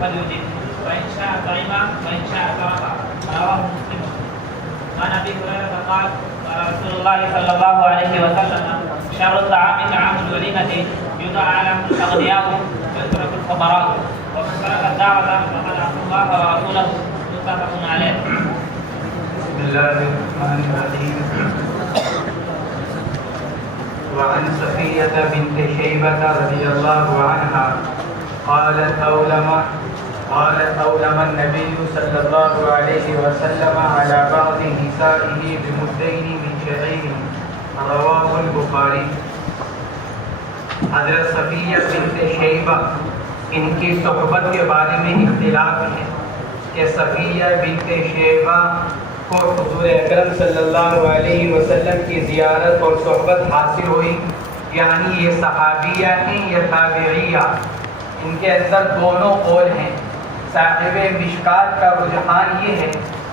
فليجب وإن شاء طعم وإن شاء ترك. رواه مسلم. عن أبي هريرة قال قال رسول الله صلى الله عليه وسلم شر الطعام طعام الوليمة يدعى له الأغنياء ويترك الفقراء ومن ترك الدعوة فقد عصى الله ورسوله. متفق عليه. بسم الله الرحمن الرحيم. وعن صفية بنت شيبة رضي الله عنها قالت أولم النبي صلى الله عليه وسلم على بعض نسائه بمدين من شعير. رواه البخاری. حضرت صفیہ بنت شیبہ ان کی صحبت کے بارے میں اختلاف ہے کہ صفیہ بنت شیبہ کو حضور اکرم صلی اللہ علیہ وسلم کی زیارت اور صحبت حاصل ہوئی، یعنی یہ صحابیہ ہیں یا تابعیہ. ان کے اندر دونوں قول ہیں. صاحب مشکات کا رجحان یہ ہے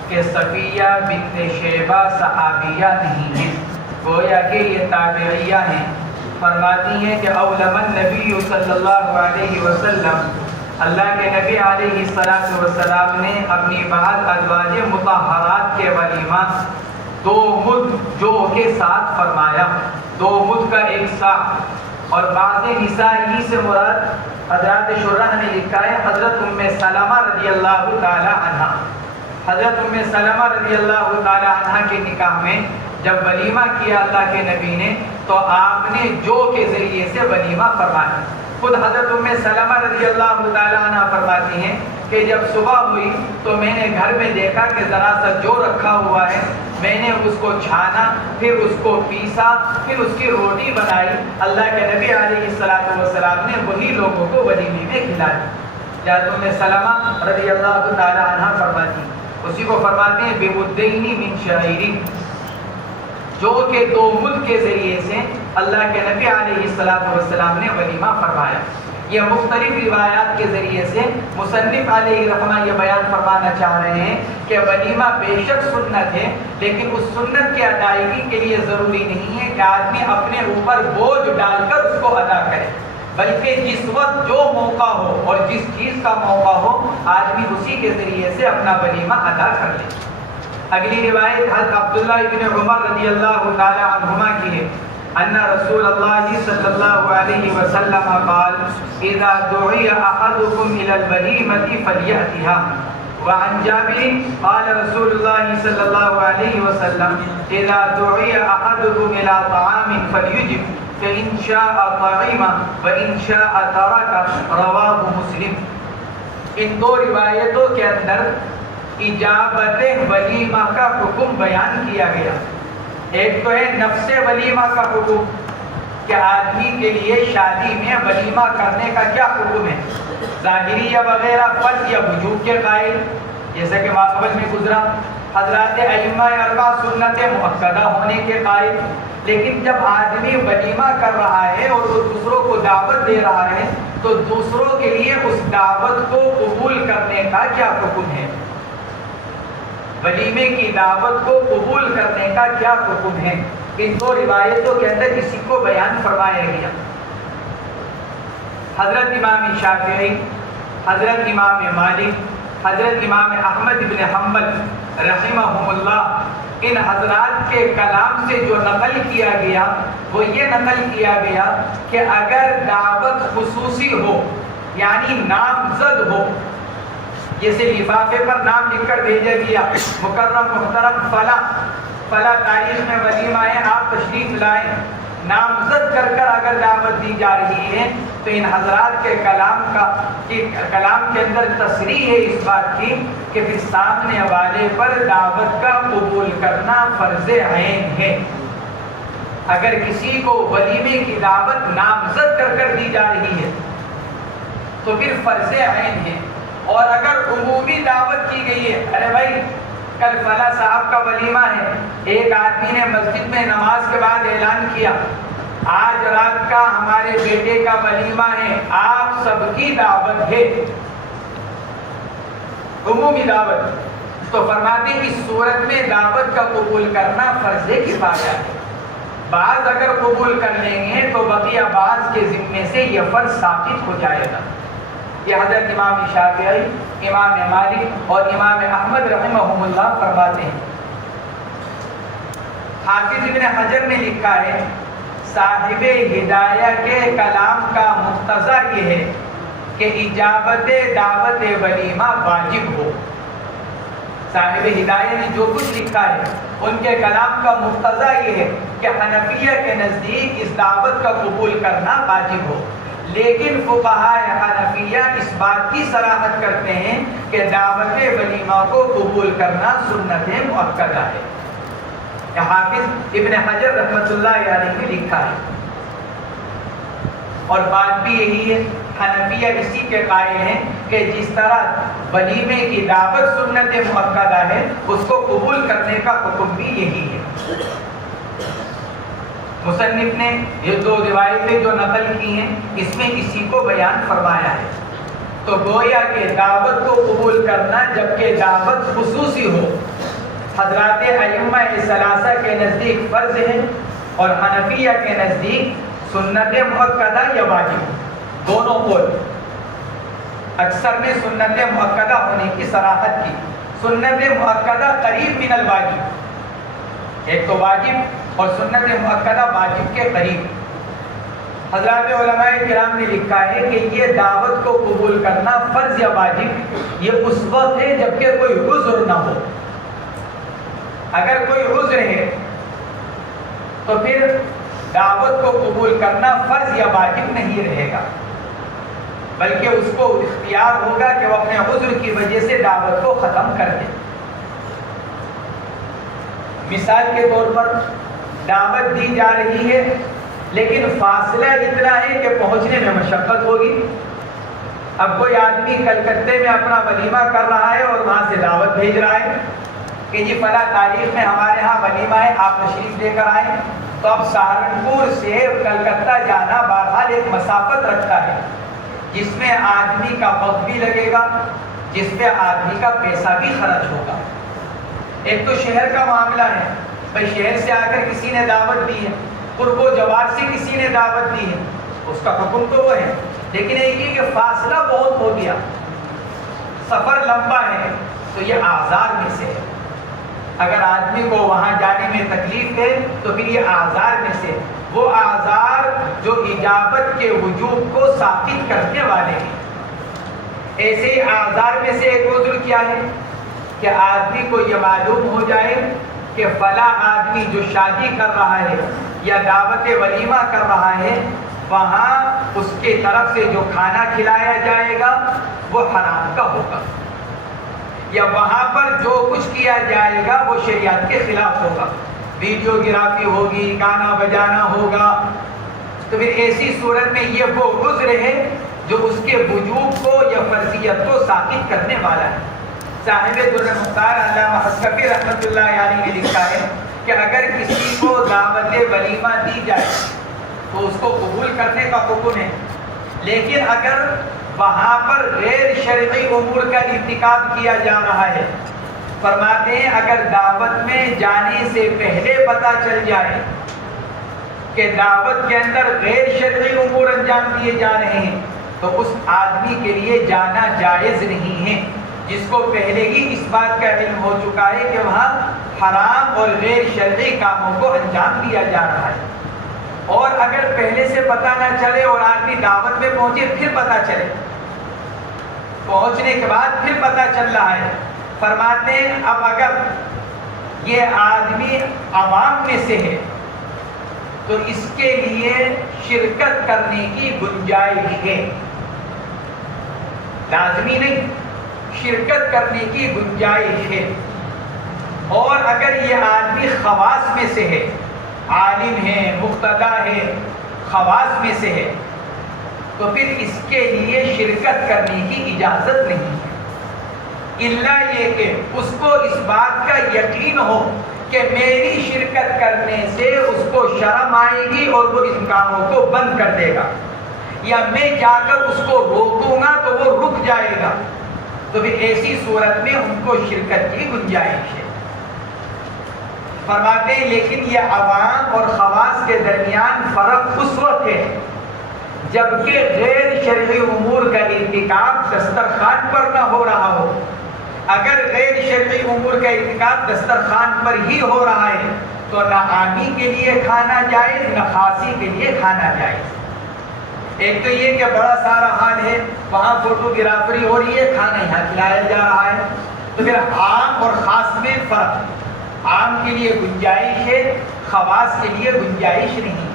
کہ صفیہ بنت شیبہ صحابیہ نہیں ہیں، گویا کہ یہ تابعیہ ہیں. فرماتی ہیں کہ اولم النبی صلی اللہ علیہ وسلم، اللہ کے نبی علیہ السلام نے اپنی بعض ازواج مطہرات کے ولیمہ 2 مد جو کے ساتھ فرمایا. 2 مد کا 1 سا. اور بعض نساء ہی سے مراد حضرات شرح نے لکھا ہے حضرت ام سلمہ رضی اللہ تعالی عنہ. حضرت ام سلمہ رضی اللہ تعالی عنہ کے نکاح میں جب ولیمہ کیا اللہ کے نبی نے تو آپ نے جو کے ذریعے سے ولیمہ فرمایا. خود حضرت ام سلمہ رضی اللہ تعالی عنہ فرماتی ہیں کہ جب صبح ہوئی تو میں نے گھر میں دیکھا کہ ذرا سا جو رکھا ہوا ہے میں نے اس کو چھانا، پھر اس کو پیسا، پھر اس کی روٹی بنائی. اللہ کے نبی علیہ السلام نے وہی لوگوں کو ولیمے میں کھلائی. حضرت ام سلمہ رضی اللہ تعالی عنہ فرماتی ہیں، اسی کو فرماتے ہیں بمدین من شعیر، جو کہ 2 مد کے ذریعے سے اللہ کے نبی علیہ السلام نے ولیمہ فرمایا. یہ مختلف روایات کے ذریعے سے مصنف علیہ رحمہ یہ بیان فرمانا چاہ رہے ہیں کہ ولیمہ بے شک سنت ہے، لیکن اس سنت کی ادائیگی کے لیے ضروری نہیں ہے کہ آدمی اپنے اوپر بوجھ ڈال کر اس کو ادا کرے، بلکہ جس وقت جو موقع ہو اور جس چیز کا موقع ہو آدمی اسی کے ذریعے سے اپنا ولیمہ ادا کر لے. اگلی روایت حضرت عبداللہ ابن عمر رضی اللہ تعالی عنہما کی ہے ان رسول اللہ صلی اللہ علیہ وسلم قال اذا دعی احدکم الى الولیمۃ فلیأتها. وعن جابر قال رسول اللہ صلی اللہ علیہ وسلم اذا دعی احدکم الى طعام فلیجب فإن شاء طعم وإن شاء ترك. رواہ مسلم. ان 2 روایتوں کے اندر اجابت ولیمہ کا حکم بیان کیا گیا. ایک تو ہے نفس ولیمہ کا حکم کہ آدمی کے لیے شادی میں ولیمہ کرنے کا کیا حکم ہے. ظاہریہ وغیرہ فرض یا وجوب کے قائل، جیسے کہ ماقبل میں گزرا حضرات ائمہ اربعہ سنت مؤکدہ ہونے کے قائل. لیکن جب آدمی ولیمہ کر رہا ہے اور وہ دوسروں کو دعوت دے رہا ہے تو دوسروں کے لیے اس دعوت کو قبول کرنے کا کیا حکم ہے، ولیمے کی دعوت کو قبول کرنے کا کیا حکم ہے. ان 2 روایتوں کے اندر اسی کو بیان فرمایا گیا. حضرت امام شافعی، حضرت امام مالک، حضرت امام احمد بن حنبل رحمہم اللہ، ان حضرات کے کلام سے جو نقل کیا گیا وہ یہ نقل کیا گیا کہ اگر دعوت خصوصی ہو یعنی نامزد ہو، جیسے لفافے پر نام لکھ کر بھیجا گیا مکرم محترم فلاں تاریخ میں ولیمہ ہے آپ تشریف لائیں، نامزد کر کر اگر دعوت دی جا رہی ہے تو ان حضرات کے کلام کے اندر تصریح ہے اس بات کی کہ پھر سامنے والے پر دعوت کا قبول کرنا فرض عین ہے. اگر کسی کو ولیمے کی دعوت نامزد کر کر دی جا رہی ہے تو پھر فرض عین ہے. اور اگر عمومی دعوت کی گئی ہے، ارے بھائی کل فلاں صاحب کا ولیمہ ہے، ایک آدمی نے مسجد میں نماز کے بعد اعلان کیا آج رات کا ہمارے بیٹے کا ولیمہ ہے، آپ سب کی دعوت ہے، عمومی دعوت، تو فرماتے ہیں اس صورت میں دعوت کا قبول کرنا فرض کفایہ ہے. بعض اگر قبول کر لیں گے تو بقیہ بعض کے ذمے سے یہ فرض ثابت ہو جائے گا. یہ حضرت امام شافعی، امام مالک اور امام احمد رحمہم اللہ فرماتے ہیں۔ حافظ ابن حجر نے لکھا ہے صاحب ہدایہ کے کلام کا مقتضا یہ ہے کہ اجابت دعوت ولیمہ واجب ہو۔ صاحب ہدایہ نے جو کچھ لکھا ہے ان کے کلام کا مقتضا یہ ہے کہ حنفیہ کے نزدیک اس دعوت کا قبول کرنا واجب ہو، لیکن فقہائے حنفیہ اس بات کی صراحت کرتے ہیں کہ دعوت ولیمہ کو قبول کرنا سنت مؤکدہ ہے۔ حافظ ابن حجر رحمۃ اللہ علیہ نے لکھا ہے، اور بات بھی یہی ہے، حنفیہ اسی کے قائل ہیں کہ جس طرح ولیمے کی دعوت سنت مؤکدہ ہے اس کو قبول کرنے کا حکم بھی یہی ہے۔ مصنف نے یہ دو روایتیں جو نقل کی ہیں اس میں اسی کو بیان فرمایا ہے، تو گویا کہ دعوت کو قبول کرنا جبکہ دعوت خصوصی ہو حضرات ائمہ ثلاثہ کے نزدیک فرض ہے اور حنفیہ کے نزدیک سنت مؤکدہ یا واجب، دونوں قول۔ اکثر نے سنت مؤکدہ ہونے کی صراحت کی۔ سنت مؤکدہ قریب من الواجب، ایک تو واجب اور سنت مؤکدہ واجب کے قریب۔ حضرات علماء کرام نے لکھا ہے کہ یہ دعوت کو قبول کرنا فرض یا واجب یہ اس وقت ہے جبکہ کوئی عذر نہ ہو۔ اگر کوئی عذر ہے تو پھر دعوت کو قبول کرنا فرض یا واجب نہیں رہے گا، بلکہ اس کو اختیار ہوگا کہ وہ اپنے عذر کی وجہ سے دعوت کو ختم کر دے۔ مثال کے طور پر دعوت دی جا رہی ہے لیکن فاصلہ اتنا ہے کہ پہنچنے میں مشقت ہوگی۔ اب کوئی آدمی کلکتے میں اپنا ولیمہ کر رہا ہے اور وہاں سے دعوت بھیج رہا ہے کہ جی فلاں تاریخ میں ہمارے ہاں ولیمہ ہے، آپ تشریف لے کر آئیں، تو اب سہارنپور سے کلکتہ جانا بہرحال ایک مسافت رکھتا ہے جس میں آدمی کا وقت بھی لگے گا، جس میں آدمی کا پیسہ بھی خرچ ہوگا۔ ایک تو شہر کا معاملہ ہے، بھائی شہر سے آ کر کسی نے دعوت دی ہے، قرب و جوار سے کسی نے دعوت دی ہے، اس کا حکم تو وہ ہے، لیکن یہ کہ فاصلہ بہت ہو گیا، سفر لمبا ہے، تو یہ اعذار میں سے ہے۔ اگر آدمی کو وہاں جانے میں تکلیف ہے تو پھر یہ اعذار میں سے، وہ اعذار جو اجابت کے وجوب کو ثابت کرنے والے ہیں۔ ایسے ہی اعذار میں سے ایک عذر کیا ہے کہ آدمی کو یہ معلوم ہو جائے کہ فلاں آدمی جو شادی کر رہا ہے یا دعوت ولیمہ کر رہا ہے وہاں اس کے طرف سے جو کھانا کھلایا جائے گا وہ حرام کا ہوگا، یا وہاں پر جو کچھ کیا جائے گا وہ شریعت کے خلاف ہوگا، ویڈیو گرافی ہوگی، گانا بجانا ہوگا، تو پھر ایسی صورت میں یہ وہ عذر ہے جو اس کے وجوب کو یا فرضیت کو ثابت کرنے والا ہے۔ صاحب در مختار علامہ حسکفی رحمۃ اللہ علیہ نے لکھا ہے کہ اگر کسی کو دعوت ولیمہ دی جائے تو اس کو قبول کرنے کا حکم ہے، لیکن اگر وہاں پر غیر شرعی امور کا ارتکاب کیا جا رہا ہے، فرماتے ہیں اگر دعوت میں جانے سے پہلے پتہ چل جائے کہ دعوت کے اندر غیر شرعی امور انجام دیے جا رہے ہیں تو اس آدمی کے لیے جانا جائز نہیں ہے، جس کو پہلے ہی اس بات کا علم ہو چکا ہے کہ وہاں حرام اور غیر شرعی کاموں کو انجام دیا جا رہا ہے۔ اور اگر پہلے سے پتہ نہ چلے اور آدمی دعوت میں پہنچے پھر پتہ چلے، پہنچنے کے بعد پھر پتہ چل رہا ہے، فرماتے ہیں اب اگر یہ آدمی عوام میں سے ہے تو اس کے لیے شرکت کرنے کی گنجائش ہے، لازمی نہیں، شرکت کرنے کی گنجائش ہے۔ اور اگر یہ آدمی خواص میں سے ہے، عالم ہے، مقتدی ہے، خواص میں سے ہے، تو پھر اس کے لیے شرکت کرنے کی اجازت نہیں ہے، الا یہ کہ اس کو اس بات کا یقین ہو کہ میری شرکت کرنے سے اس کو شرم آئے گی اور وہ ان کاموں کو بند کر دے گا، یا میں جا کر اس کو روکوں گا تو وہ رک جائے گا، تو پھر ایسی صورت میں ان کو شرکت کی گنجائش ہے۔ فرماتے ہیں لیکن یہ عوام اور خواص کے درمیان فرق اس وقت ہے جبکہ غیر شرعی امور کا ارتکاب دسترخوان پر نہ ہو رہا ہو۔ اگر غیر شرعی امور کا ارتکاب دسترخوان پر ہی ہو رہا ہے تو نہ عامی کے لیے کھانا جائز نہ خاصی کے لیے کھانا جائز۔ ایک تو یہ کہ بڑا سارا حال ہے، وہاں فوٹوگرافری ہو رہی ہے، کھانا یہاں کھلایا جا رہا ہے، تو پھر عام اور خاص میں فرق، عام کے لیے گنجائش ہے، خواص کے لیے گنجائش نہیں،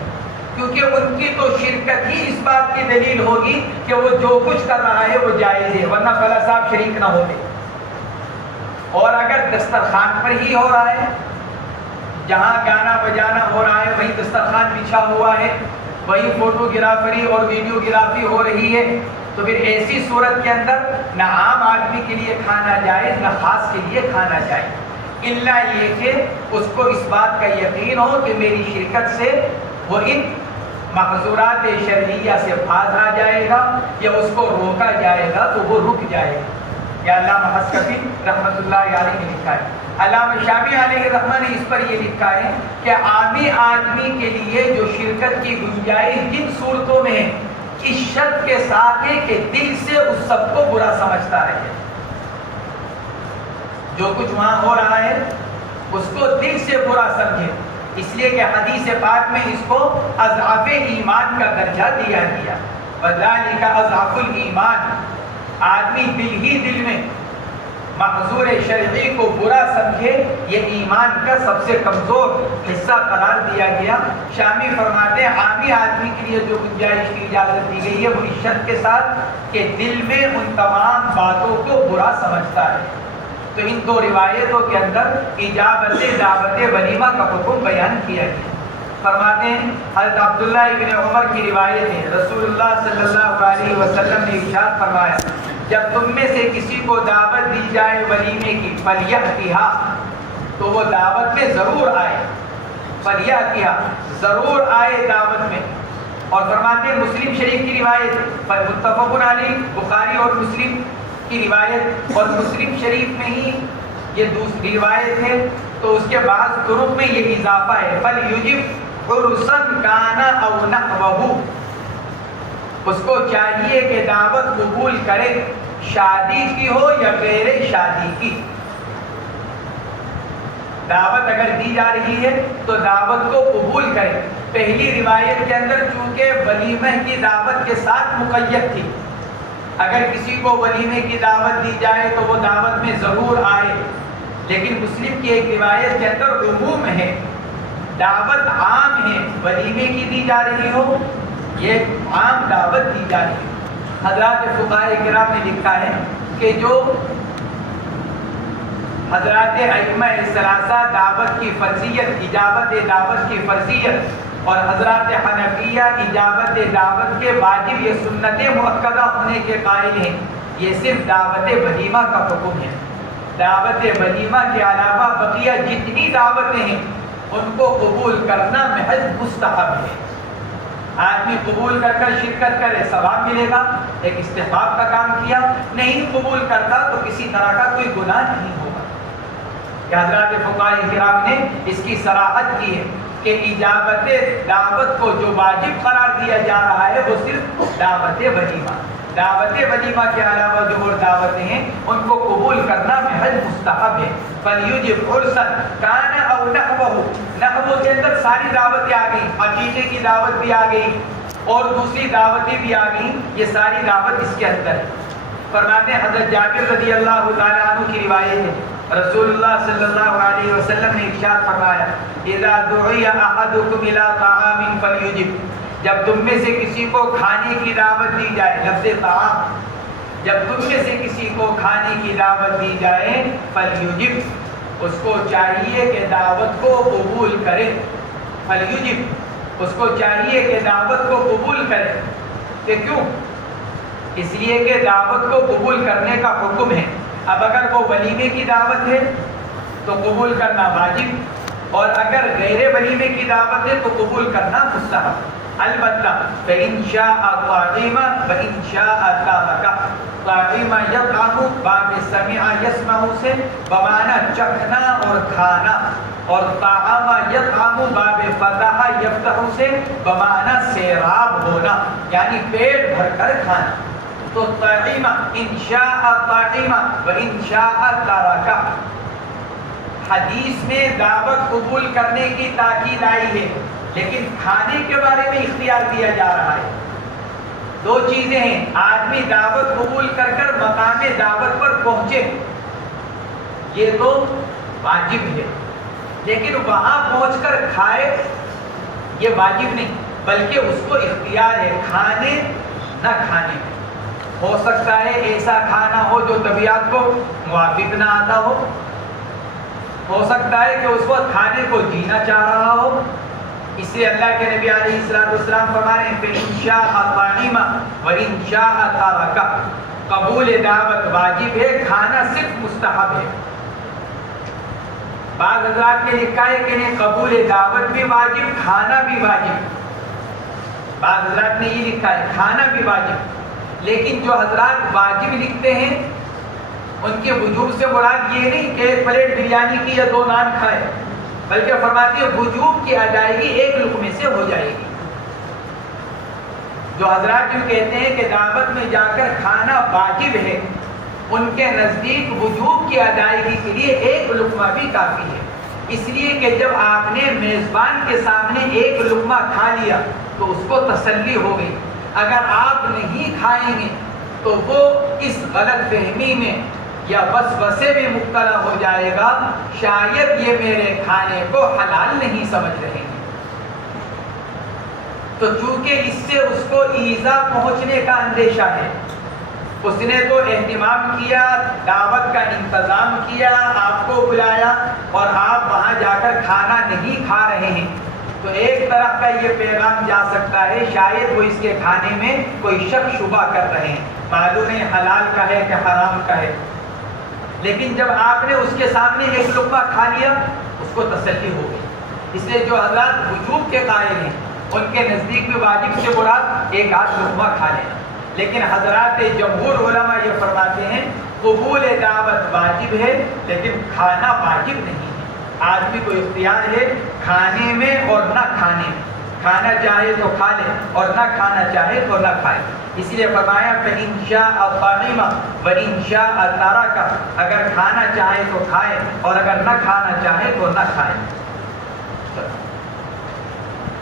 کیونکہ ان کی تو شرکت ہی اس بات کی دلیل ہوگی کہ وہ جو کچھ کر رہا ہے وہ جائز ہے، ورنہ فلاں صاحب شریک نہ ہوتے۔ اور اگر دسترخوان پر ہی ہو رہا ہے، جہاں گانا بجانا ہو رہا ہے وہیں دسترخوان بچھا ہوا ہے، وہیں فوٹوگرافری اور ویڈیوگرافی ہو رہی ہے، تو پھر ایسی صورت کے اندر نہ عام آدمی کے لیے کھانا جائز نہ خاص کے لیے کھانا جائز، الا یہ کہ اس کو اس بات کا یقین ہو کہ میری شرکت سے وہ ان محظورات شرعیہ سے باز آ جائے گا یا اس کو روکا جائے گا تو وہ رک جائے گا۔ یا علامہ حسکفی رحمۃ اللہ علیہ نے لکھا ہے، علامہ شامی علیہ الرحمہ نے اس پر یہ لکھا ہے کہ عامی آدمی کے لیے جو شرکت کی گنجائش جن صورتوں میں ہے، اس شرط کے ساتھ ہے کہ دل سے اس سب کو برا سمجھتا رہے، جو کچھ وہاں ہو رہا ہے اس کو دل سے برا سمجھے، اس لیے کہ حدیث پاک میں اس کو اضعاف ایمان کا درجہ دیا گیا، وذالک اضعاف الایمان، آدمی دل ہی دل میں محظور شرعی کو برا سمجھے، یہ ایمان کا سب سے کمزور حصہ قرار دیا گیا۔ شامی فرماتے ہیں عامی آدمی کے لیے جو گنجائش کی اجازت دی گئی ہے وہ اس شرط کے ساتھ کہ دل میں ان تمام باتوں کو برا سمجھتا ہے۔ تو ان دو روایتوں کے اندر اجابت دعوت ولیمہ کا حکم بیان کیا گیا۔ فرماتے ہیں حضرت عبداللہ ابن عمر کی روایت ہے، رسول اللہ صلی اللہ علیہ وسلم نے ارشاد فرمایا، جب تم میں سے کسی کو دعوت دی جائے ولیمے کی فلیأتھا، تو وہ دعوت میں ضرور آئے، فلیأتھا ضرور آئے دعوت میں۔ اور فرماتے ہیں مسلم شریف کی روایت، متفق علیہ، بخاری اور مسلم کی روایت، اور مسلم شریف میں ہی یہ دوسری روایت ہے، تو اس کے بعد طرق میں یہ اضافہ ہے، فلیجب عرسا کان او نحوہ، اس کو چاہیے کہ دعوت قبول کرے، شادی کی ہو یا غیر شادی کی۔ دعوت اگر دی جا رہی ہے تو دعوت کو قبول کرے۔ پہلی روایت کے اندر چونکہ ولیمہ کی دعوت کے ساتھ مقید تھی، اگر کسی کو ولیمے کی دعوت دی جائے تو وہ دعوت میں ضرور آئے، لیکن مسلم کی ایک روایت کے اندر عموم ہے، دعوت عام ہے، ولیمے کی دی جا رہی ہو، یہ عام دعوت دی جا رہی ہے۔ حضرات فقہاء کرام نے لکھا ہے کہ جو حضرات ائمہ الثلاثہ دعوت کی فرضیت، اجابت دعوت کی فرضیت، اور حضرات حنفیہ اجابت دعوت کے واجب یا سنت مؤکدہ ہونے کے قائل ہیں، یہ صرف دعوت ولیمہ کا حکم ہے۔ دعوت ولیمہ کے علاوہ بقیہ جتنی دعوتیں ہیں ان کو قبول کرنا محض مستحب ہے۔ آدمی قبول کر کر شرکت کرے ثواب ملے گا، ایک استحباب کا کام کیا، نہیں قبول کرتا تو کسی طرح کا کوئی گناہ نہیں ہوگا۔ کہ حضرات فقہاء کرام نے اس کی صراحت کی ہے کہ اجابت دعوت کو جو واجب قرار دیا جا رہا ہے وہ صرف دعوت ولیمہ، دعوت ولیمہ کے علاوہ جو اور دعوتیں ہیں ان کو قبول کرنا محض مستحب ہے۔ فلیجب عرسا کان او نحوہ، نحوہ کے اندر ساری دعوتیں آ گئیں، عقیدے کی دعوت بھی آ گئی اور دوسری دعوتیں بھی آ گئیں، یہ ساری دعوت اس کے اندر ہے۔ فرماتے ہیں حضرت جابر رضی اللہ تعالیٰ عنہ کی روایت ہے، رسول اللہ صلی اللہ علیہ وسلم نے ارشاد فرمایا، اذا دعی احدکم الی طعام فلیجب، جب تم میں سے کسی کو کھانے کی دعوت دی جائے، لفظ طعام، جب تم میں سے کسی کو کھانے کی دعوت دی جائے، فلیجب، اس کو چاہیے کہ دعوت کو قبول کرے، فلیجب، اس کو چاہیے کہ دعوت کو قبول کرے۔ کہ کیوں؟ اس لیے کہ دعوت کو قبول کرنے کا حکم ہے۔ اب اگر وہ ولیمے کی دعوت ہے تو قبول کرنا واجب، اور اگر غیر ولیمے کی دعوت ہے تو قبول کرنا مستحب۔ البتہ فإن شاء طعم وإن شاء ترک. طعم یطعم باب سمع یسمع سے بمعنی چکھنا اور کھانا، اور طعم یطعم باب فتح یفتح سے بمعنی سیراب ہونا، یعنی پیٹ بھر کر کھانا. تو طعم ان شاء طعم وان شاء ترک. حدیث میں دعوت قبول کرنے کی تاکید آئی ہے، لیکن کھانے کے بارے میں اختیار دیا جا رہا ہے. دو چیزیں ہیں، آدمی دعوت قبول کر کر مقام دعوت پر پہنچے، یہ تو واجب ہے، لیکن وہاں پہنچ کر کھائے یہ واجب نہیں، بلکہ اس کو اختیار ہے کھانے نہ کھانے. ہو سکتا ہے ایسا کھانا ہو جو طبیعت کو موافق نہ آتا ہو سکتا ہے کہ اس وقت کھانے کو جینا چاہ رہا ہو. اس لیے اللہ کے نبی علیہ السلام فرما رہے ہیں فإن شاء طعم وإن شاء ترک. قبول دعوت واجب ہے، کھانا صرف مستحب ہے. بعض حضرات نے لکھا ہے کہ نہیں قبول دعوت بھی واجب، کھانا بھی واجب. بعض حضرات نے یہ لکھا ہے کھانا بھی واجب، لیکن جو حضرات واجب لکھتے ہیں ان کے وجوب سے مراد یہ نہیں کہ ایک پلیٹ بریانی کی یا 2 نان کھائے، بلکہ فرماتے ہیں وجوب کی ادائیگی ایک لقمے سے ہو جائے گی. جو حضرات جو کہتے ہیں کہ دعوت میں جا کر کھانا واجب ہے، ان کے نزدیک وجوب کی ادائیگی کے لیے ایک لقمہ بھی کافی ہے. اس لیے کہ جب آپ نے میزبان کے سامنے ایک لقمہ کھا لیا تو اس کو تسلی ہو گئی. اگر آپ نہیں کھائیں گے تو وہ اس غلط فہمی میں یا وسوسے میں مبتلا ہو جائے گا، شاید یہ میرے کھانے کو حلال نہیں سمجھ رہے ہیں. تو چونکہ اس سے اس کو ایذا پہنچنے کا اندیشہ ہے، اس نے تو اہتمام کیا، دعوت کا انتظام کیا، آپ کو بلایا اور آپ وہاں جا کر کھانا نہیں کھا رہے ہیں، تو ایک طرح کا یہ پیغام جا سکتا ہے شاید وہ اس کے کھانے میں کوئی شک شبہ کر رہے ہیں، معلوم نہیں حلال کا ہے کہ حرام کا ہے. لیکن جب آپ نے اس کے سامنے ایک لقمہ کھا لیا اس کو تسلی ہو گئی. اس لیے جو حضرات وجوب کے قائل ہیں ان کے نزدیک بھی واجب سے مراد ایک آدھ لقمہ کھا لینا. لیکن حضرات جمہور علماء یہ فرماتے ہیں قبول دعوت واجب ہے لیکن کھانا واجب نہیں ہے. آدمی کو اختیار ہے کھانے میں اور نہ کھانے میں، کھانا چاہے تو کھا لے اور نہ کھانا چاہے تو نہ کھائے. اس لیے فرمایا فإن شاء طعم وإن شاء ترک. اگر کھانا چاہے تو کھائے اور اگر نہ کھانا چاہے تو نہ کھائے.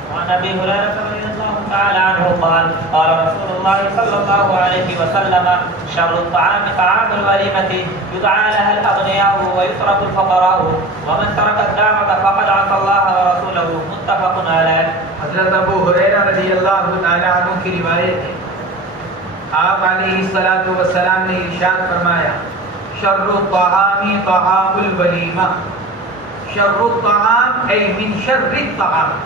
وعن ابي هريره رضي الله تعالى عنه قال قال رسول الله صلى الله عليه وسلم شر الطعام طعام الوليمه يدعى لها الاغنياء ويترك الفقراء ومن ترك الدعوه فقد عصى الله ورسوله متفق عليه. حضرت ابو ہریرہ رضی اللہ تعالی عنہ کی روایت ہے، آپ علیہ الصلوۃ والسلام نے ارشاد فرمایا شر الطعام طعام الولیمہ. شر الطعام ای من شر الطعام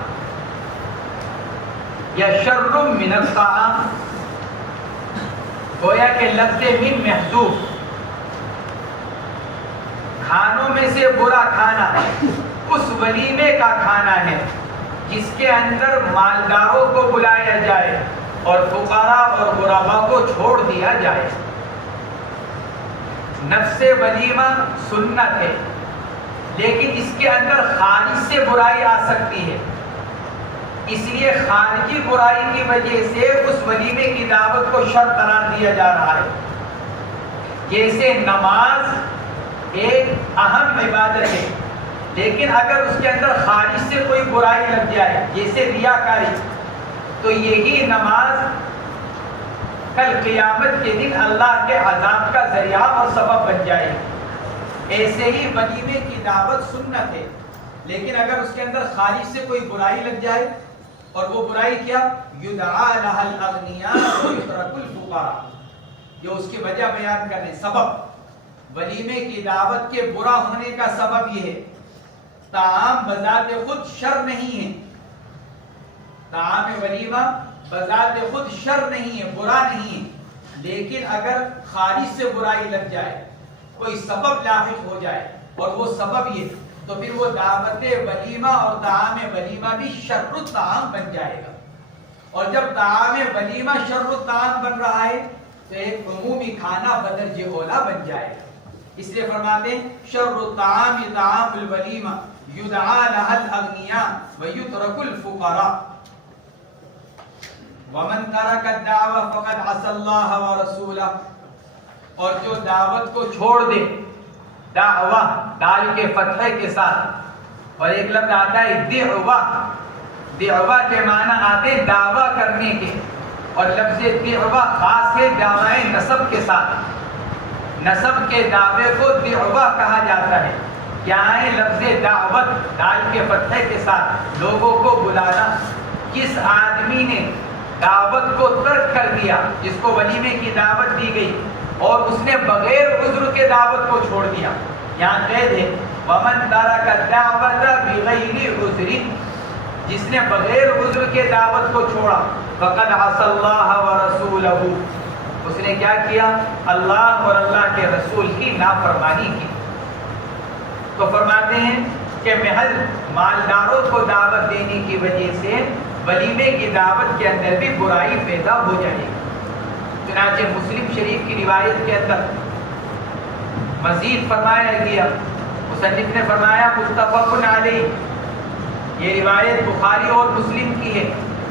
یا شر من الطعام. گویا کہ لفظ من محذوف، کھانوں میں سے برا کھانا اس ولیمے کا کھانا ہے جس کے اندر مالداروں کو بلایا جائے اور فقراء اور غرباء کو چھوڑ دیا جائے. نفس ولیمہ سنت ہے، لیکن اس کے اندر خارج سے برائی آ سکتی ہے، اس لیے خارجی برائی کی وجہ سے اس ولیمے کی دعوت کو شر قرار دیا جا رہا ہے. جیسے نماز ایک اہم عبادت ہے، لیکن اگر اس کے اندر خارج سے کوئی برائی لگ جائے جیسے ریاکاری، تو یہی نماز کل قیامت کے دن اللہ کے عذاب کا ذریعہ اور سبب بن جائے. ایسے ہی ولیمے کی دعوت سنت ہے، لیکن اگر اس کے اندر خارج سے کوئی برائی لگ جائے، اور وہ برائی کیا یدعا لها الاغنیاء ویترک الفقراء، جو اس کی وجہ بیان کرنے سبب ولیمے کی دعوت کے برا ہونے کا سبب یہ ہے طعام بذات خود شر نہیں ہے. طعام ولیمہ بذات خود شر نہیں ہے، برا نہیں ہے، لیکن اگر خارج سے برائی لگ جائے، کوئی سبب لاحق ہو جائے اور وہ سبب یہ، تو پھر وہ دعوت ولیمہ اور طعام ولیمہ بھی شر الطعام بن جائے گا. اور جب طعام ولیمہ شر الطعام بن رہا ہے تو ایک عمومی کھانا بدرجہ اولا بن جائے گا. اس لیے فرماتے ہیں شر الطعام طعام الولیمہ یدعا لها الاغنیاء ویترک الفقراء ومن ترک الدعوة فقد عصى اللہ ورسولہ. اور جو دعوت کو چھوڑ دے، دعوہ دال کے فتحے کے ساتھ، اور ایک لفظ آتا ہے دعوہ، دعوہ کے معنی آتے دعویٰ کرنے کے، اور لفظ دعوہ خاص ہے دعوی نسب کے ساتھ. نسب کے دعوے کو دعوہ کہا جاتا ہے. یہاں ہے لفظ دعوت دال کے فتحے کے ساتھ، لوگوں کو بلانا. کس آدمی نے دعوت کو ترک کر دیا، جس کو ولیمے کی دعوت دی گئی، اور اس نے بغیر عذر کے دعوت کو چھوڑ دیا. یہاں قید ہے وَمَنْ تَرَكَ الدَّعْوَةَ بِغَيْرِ عُذْرٍ، جس نے بغیر عذر کے دعوت کو چھوڑا فَقَدْ عَصَى اللَّهَ وَرَسُولَهُ، اس نے کیا کیا؟ اللہ اور اللہ کے رسول کی نافرمانی کی. تو فرماتے ہیں کہ محض مالداروں کو دعوت دینے کی وجہ سے ولیمے کی دعوت کے اندر بھی برائی پیدا ہو جائے گی. چنانچہ مسلم شریف کی روایت کے اندر مزید فرمایا گیا، مصنف نے فرمایا متفق علیہ، یہ روایت بخاری اور مسلم کی ہے.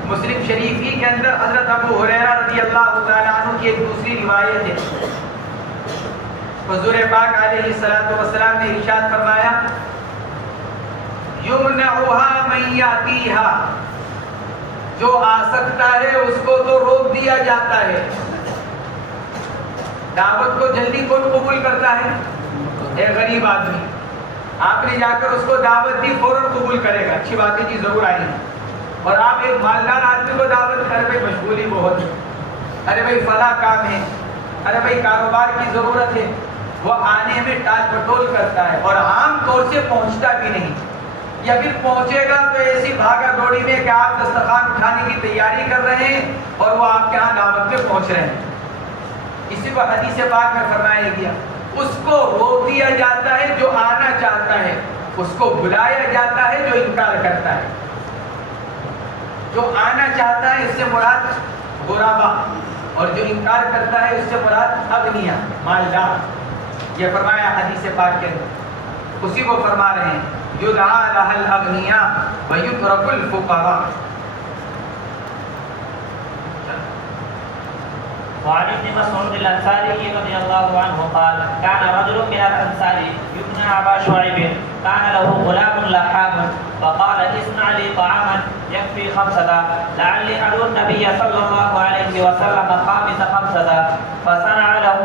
مسلم شریف ہی کے اندر حضرت ابو ہریرہ رضی اللہ تعالیٰ عنہ کی ایک دوسری روایت ہے. حضور پاک علیہ السلام نے ارشاد فرمایا یمنعها من یاتیها، جو آ سکتا ہے اس کو تو روک دیا جاتا ہے. دعوت کو جلدی کون قبول کرتا ہے؟ ایک غریب آدمی، آپ نے جا کر اس کو دعوت دی فوراً قبول کرے گا، اچھی بات ہے جی ضرور آئیں گے. اور آپ ایک مالدار آدمی کو دعوت کرے بھائی مشغولی بہت ہے، ارے بھائی فلاں کام ہے، ارے بھائی کاروبار کی ضرورت ہے، وہ آنے میں ٹال پٹول کرتا ہے اور عام طور سے پہنچتا بھی نہیں، یا پھر پہنچے گا تو ایسی بھاگا دوڑی میں کہ آپ دسترخوان اٹھانے کی تیاری کر رہے ہیں اور وہ آپ کے ہاں دعوت میں پہنچ رہے ہیں. اسی کو حدیث پاک میں فرمایا گیا اس کو روک دیا جاتا ہے جو آنا چاہتا ہے، اس کو بلایا جاتا ہے جو انکار کرتا ہے. جو آنا چاہتا ہے اس سے مراد غربا، اور جو انکار کرتا ہے اس سے مراد اغنیا، مالدار. یہ فرمایا حدیث پاک کے اندر. اسی کو فرما رہے ہیں یدعا لها الاغنیاء ویترک الفقراء. وعن ابن مسعود الانصاري رضي الله عنه قال كان رجل من الانصار يبنى ابا شعيب كان له غلام لحام فقال اصنع لي طعاما يكفي 5 لعلي ادعو النبي صلى الله عليه وسلم خامس 5 فصنع له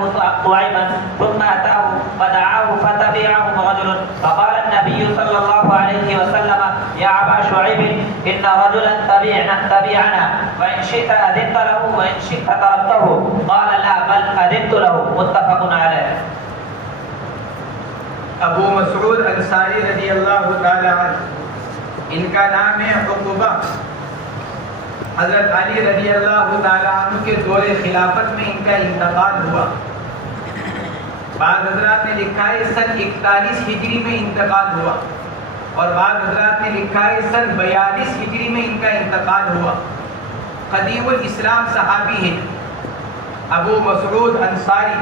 طعاما ثم اتاه فدعاه فتبعه رجل فقال النبي صلى الله عليه وسلم يا ابا شعيب ان رجلا تبعنا وان شئت اذنت له وان شئت تركته قال لا بل اذنت له متفق علیہ. ابو مسعود انصاری رضی اللہ تعالی عنہ، ان کا نام ہے عقبہ. حضرت علی رضی اللہ تعالی عنہ کے دور خلافت میں ان کا انتقال ہوا. بعض حضرات نے لکھا ہے سن 41 ہجری میں انتقال ہوا، اور بعض حضرات نے لکھا ہے سن 42 ہجری میں ان کا انتقال ہوا. قدیم الاسلام صحابی ہیں ابو مسعود انصاری.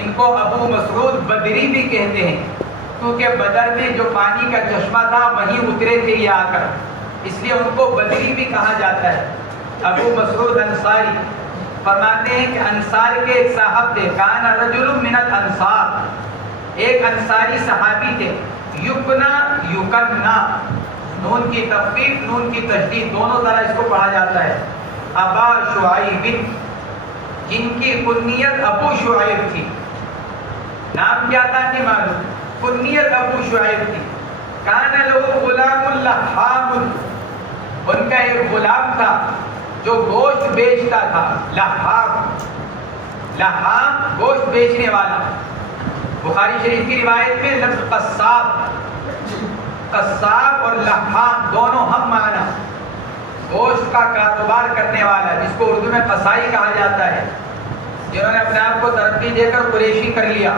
ان کو ابو مسعود بدری بھی کہتے ہیں کیونکہ بدر میں جو پانی کا چشمہ تھا وہیں اترے تھے یہ آ کر، اس لیے ان کو بدری بھی کہا جاتا ہے. ابو مسعود انصاری فرماتے ہیں کہ انصار کے ایک صاحب تھے، کان رجل من الانصار، ایک انصاری صحابی تھے. یکنا یکنا، نون کی تخفیف نون کی تشدید دونوں طرح اس کو پڑھا جاتا ہے. ابا شعیب، جن کی کنیت ابو شعیب تھی. نام کیا تھا نہیں معلوم، کنیت ابو شعیب تھی. کان لہو غلام لحام، ان کا ایک غلام تھا جو گوشت بیچتا تھا. لحام، لحام گوشت بیچنے والا. بخاری شریف کی روایت میں لفظ قصاب، قصاب اور لحام دونوں ہم معنی. گوشت کا کاروبار کرنے والا جس کو اردو میں قصائی کہا جاتا ہے، جنہوں نے اپنے آپ کو ترقی دے کر قریشی کر لیا،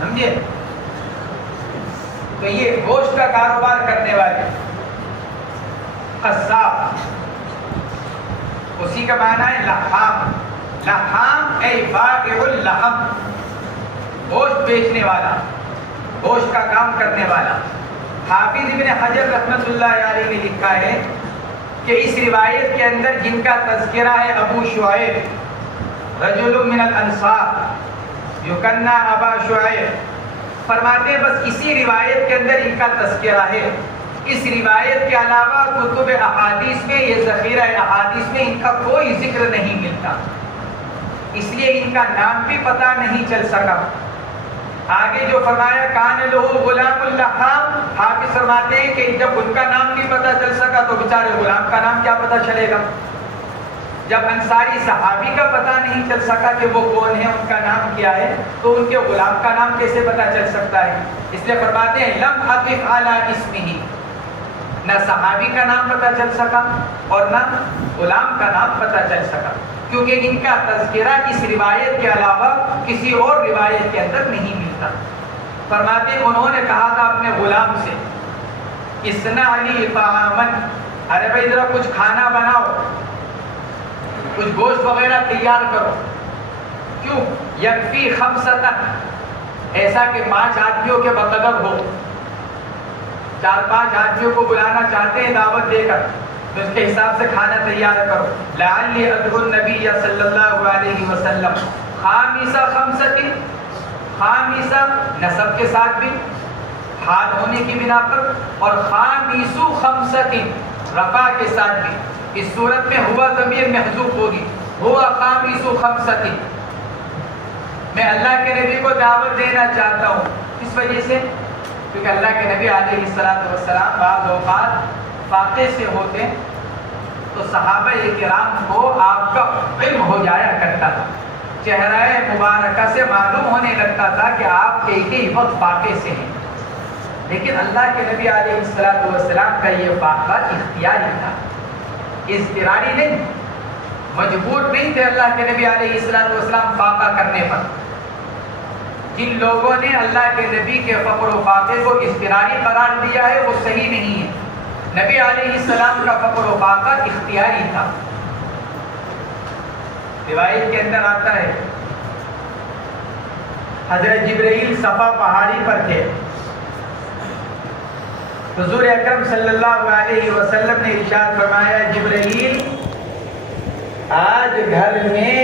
سمجھے؟ تو یہ گوشت کا کاروبار کرنے والے. قصاب، اسی کا معنی ہے لحام. لحام اے بائع اللحم، گوشت بیچنے والا، گوشت کا کام کرنے والا. حافظ ابن حجر رحمۃ اللہ علیہ نے لکھا ہے کہ اس روایت کے اندر جن کا تذکرہ ہے ابو شعیب رجل من الانصار یکنہ ابا شعیب، فرماتے ہیں بس اسی روایت کے اندر ان کا تذکرہ ہے. اس روایت کے علاوہ کتب احادیث میں، یہ ذخیرہ احادیث میں ان کا کوئی ذکر نہیں ملتا، اس لیے ان کا نام بھی پتہ نہیں چل سکا. آگے جو فرمایا کان لہو غلام اللحام، حافظ فرماتے ہیں کہ جب ان کا نام نہیں پتہ چل سکا تو بیچارے غلام کا نام کیا پتہ چلے گا. جب انصاری صحابی کا پتہ نہیں چل سکا کہ وہ کون ہے، ان کا نام کیا ہے، تو ان کے غلام کا نام کیسے پتہ چل سکتا ہے؟ اس لیے فرماتے ہیں لم اقف علی اسمہ، نہ صحابی کا نام پتہ چل سکا اور نہ غلام کا نام پتہ چل سکا، کیونکہ ان کا تذکرہ اس روایت کے علاوہ کسی اور روایت کے اندر نہیں ملتا. فرماتے ہیں انہوں نے کہا تھا اپنے غلام سے اصنع لی طعاما، ارے بھائی ذرا کچھ کھانا بناؤ، کچھ گوشت وغیرہ تیار کرو. کیوں؟ یکفی خمسۃ، ایسا کہ 5 آدمیوں کے بقدر ہو. 4-5 آدمیوں کو بلانا چاہتے ہیں دعوت دے کر، تو اس کے حساب سے کھانا تیار کرو. لعلی ادعو النبی صلی اللہ علیہ وسلم خامسہ خمسۃ، خامسہ نسب کے ساتھ بھی حال ہونے کی بنا پر، اور خامسو خمسۃ رفع کے ساتھ بھی. اس صورت میں ہوا ضمیر محذوف ہوگی، ہوا خامسو خمسۃ. میں اللہ کے نبی کو دعوت دینا چاہتا ہوں، اس وجہ سے کیونکہ اللہ کے نبی علیہ السلام بعض اوقات فاقے سے ہوتے تو صحابہ کرام کو آپ کا علم ہو جایا کرتا تھا، چہرہ مبارکہ سے معلوم ہونے لگتا تھا کہ آپ کئی وقت فاقے سے ہیں. لیکن اللہ کے نبی علیہ السلام کا یہ فاقہ اختیاری تھا، اضطراری نہیں، مجبور نہیں تھے اللہ کے نبی علیہ السلام فاقہ کرنے پر. جن لوگوں نے اللہ کے نبی کے فقر و فاقے کو اضطراری قرار دیا ہے وہ صحیح نہیں ہے. نبی علیہ السلام کا فقر و فاقہ اختیاری تھا. روایت کے اندر آتا ہے حضرت جبرائیل صفا پہاڑی پر تھے، حضور اکرم صلی اللہ علیہ وسلم نے ارشاد فرمایا جبرائیل آج گھر میں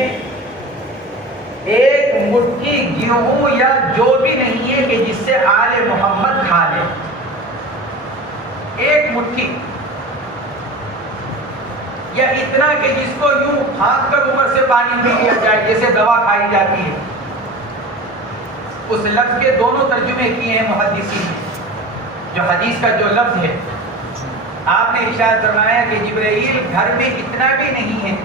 ایک مٹھی گیہوں یا جو بھی نہیں ہے کہ جس سے آل محمد کھا لے. ایک مٹھی یا اتنا کہ جس کو یوں پھانک کر اوپر سے پانی پی لیا جائے جیسے دوا کھائی جاتی ہے. اس لفظ کے دونوں ترجمے کیے ہیں محدثین نے. جو حدیث کا جو لفظ ہے آپ نے ارشاد فرمایا کہ جبرائیل گھر میں اتنا بھی نہیں ہے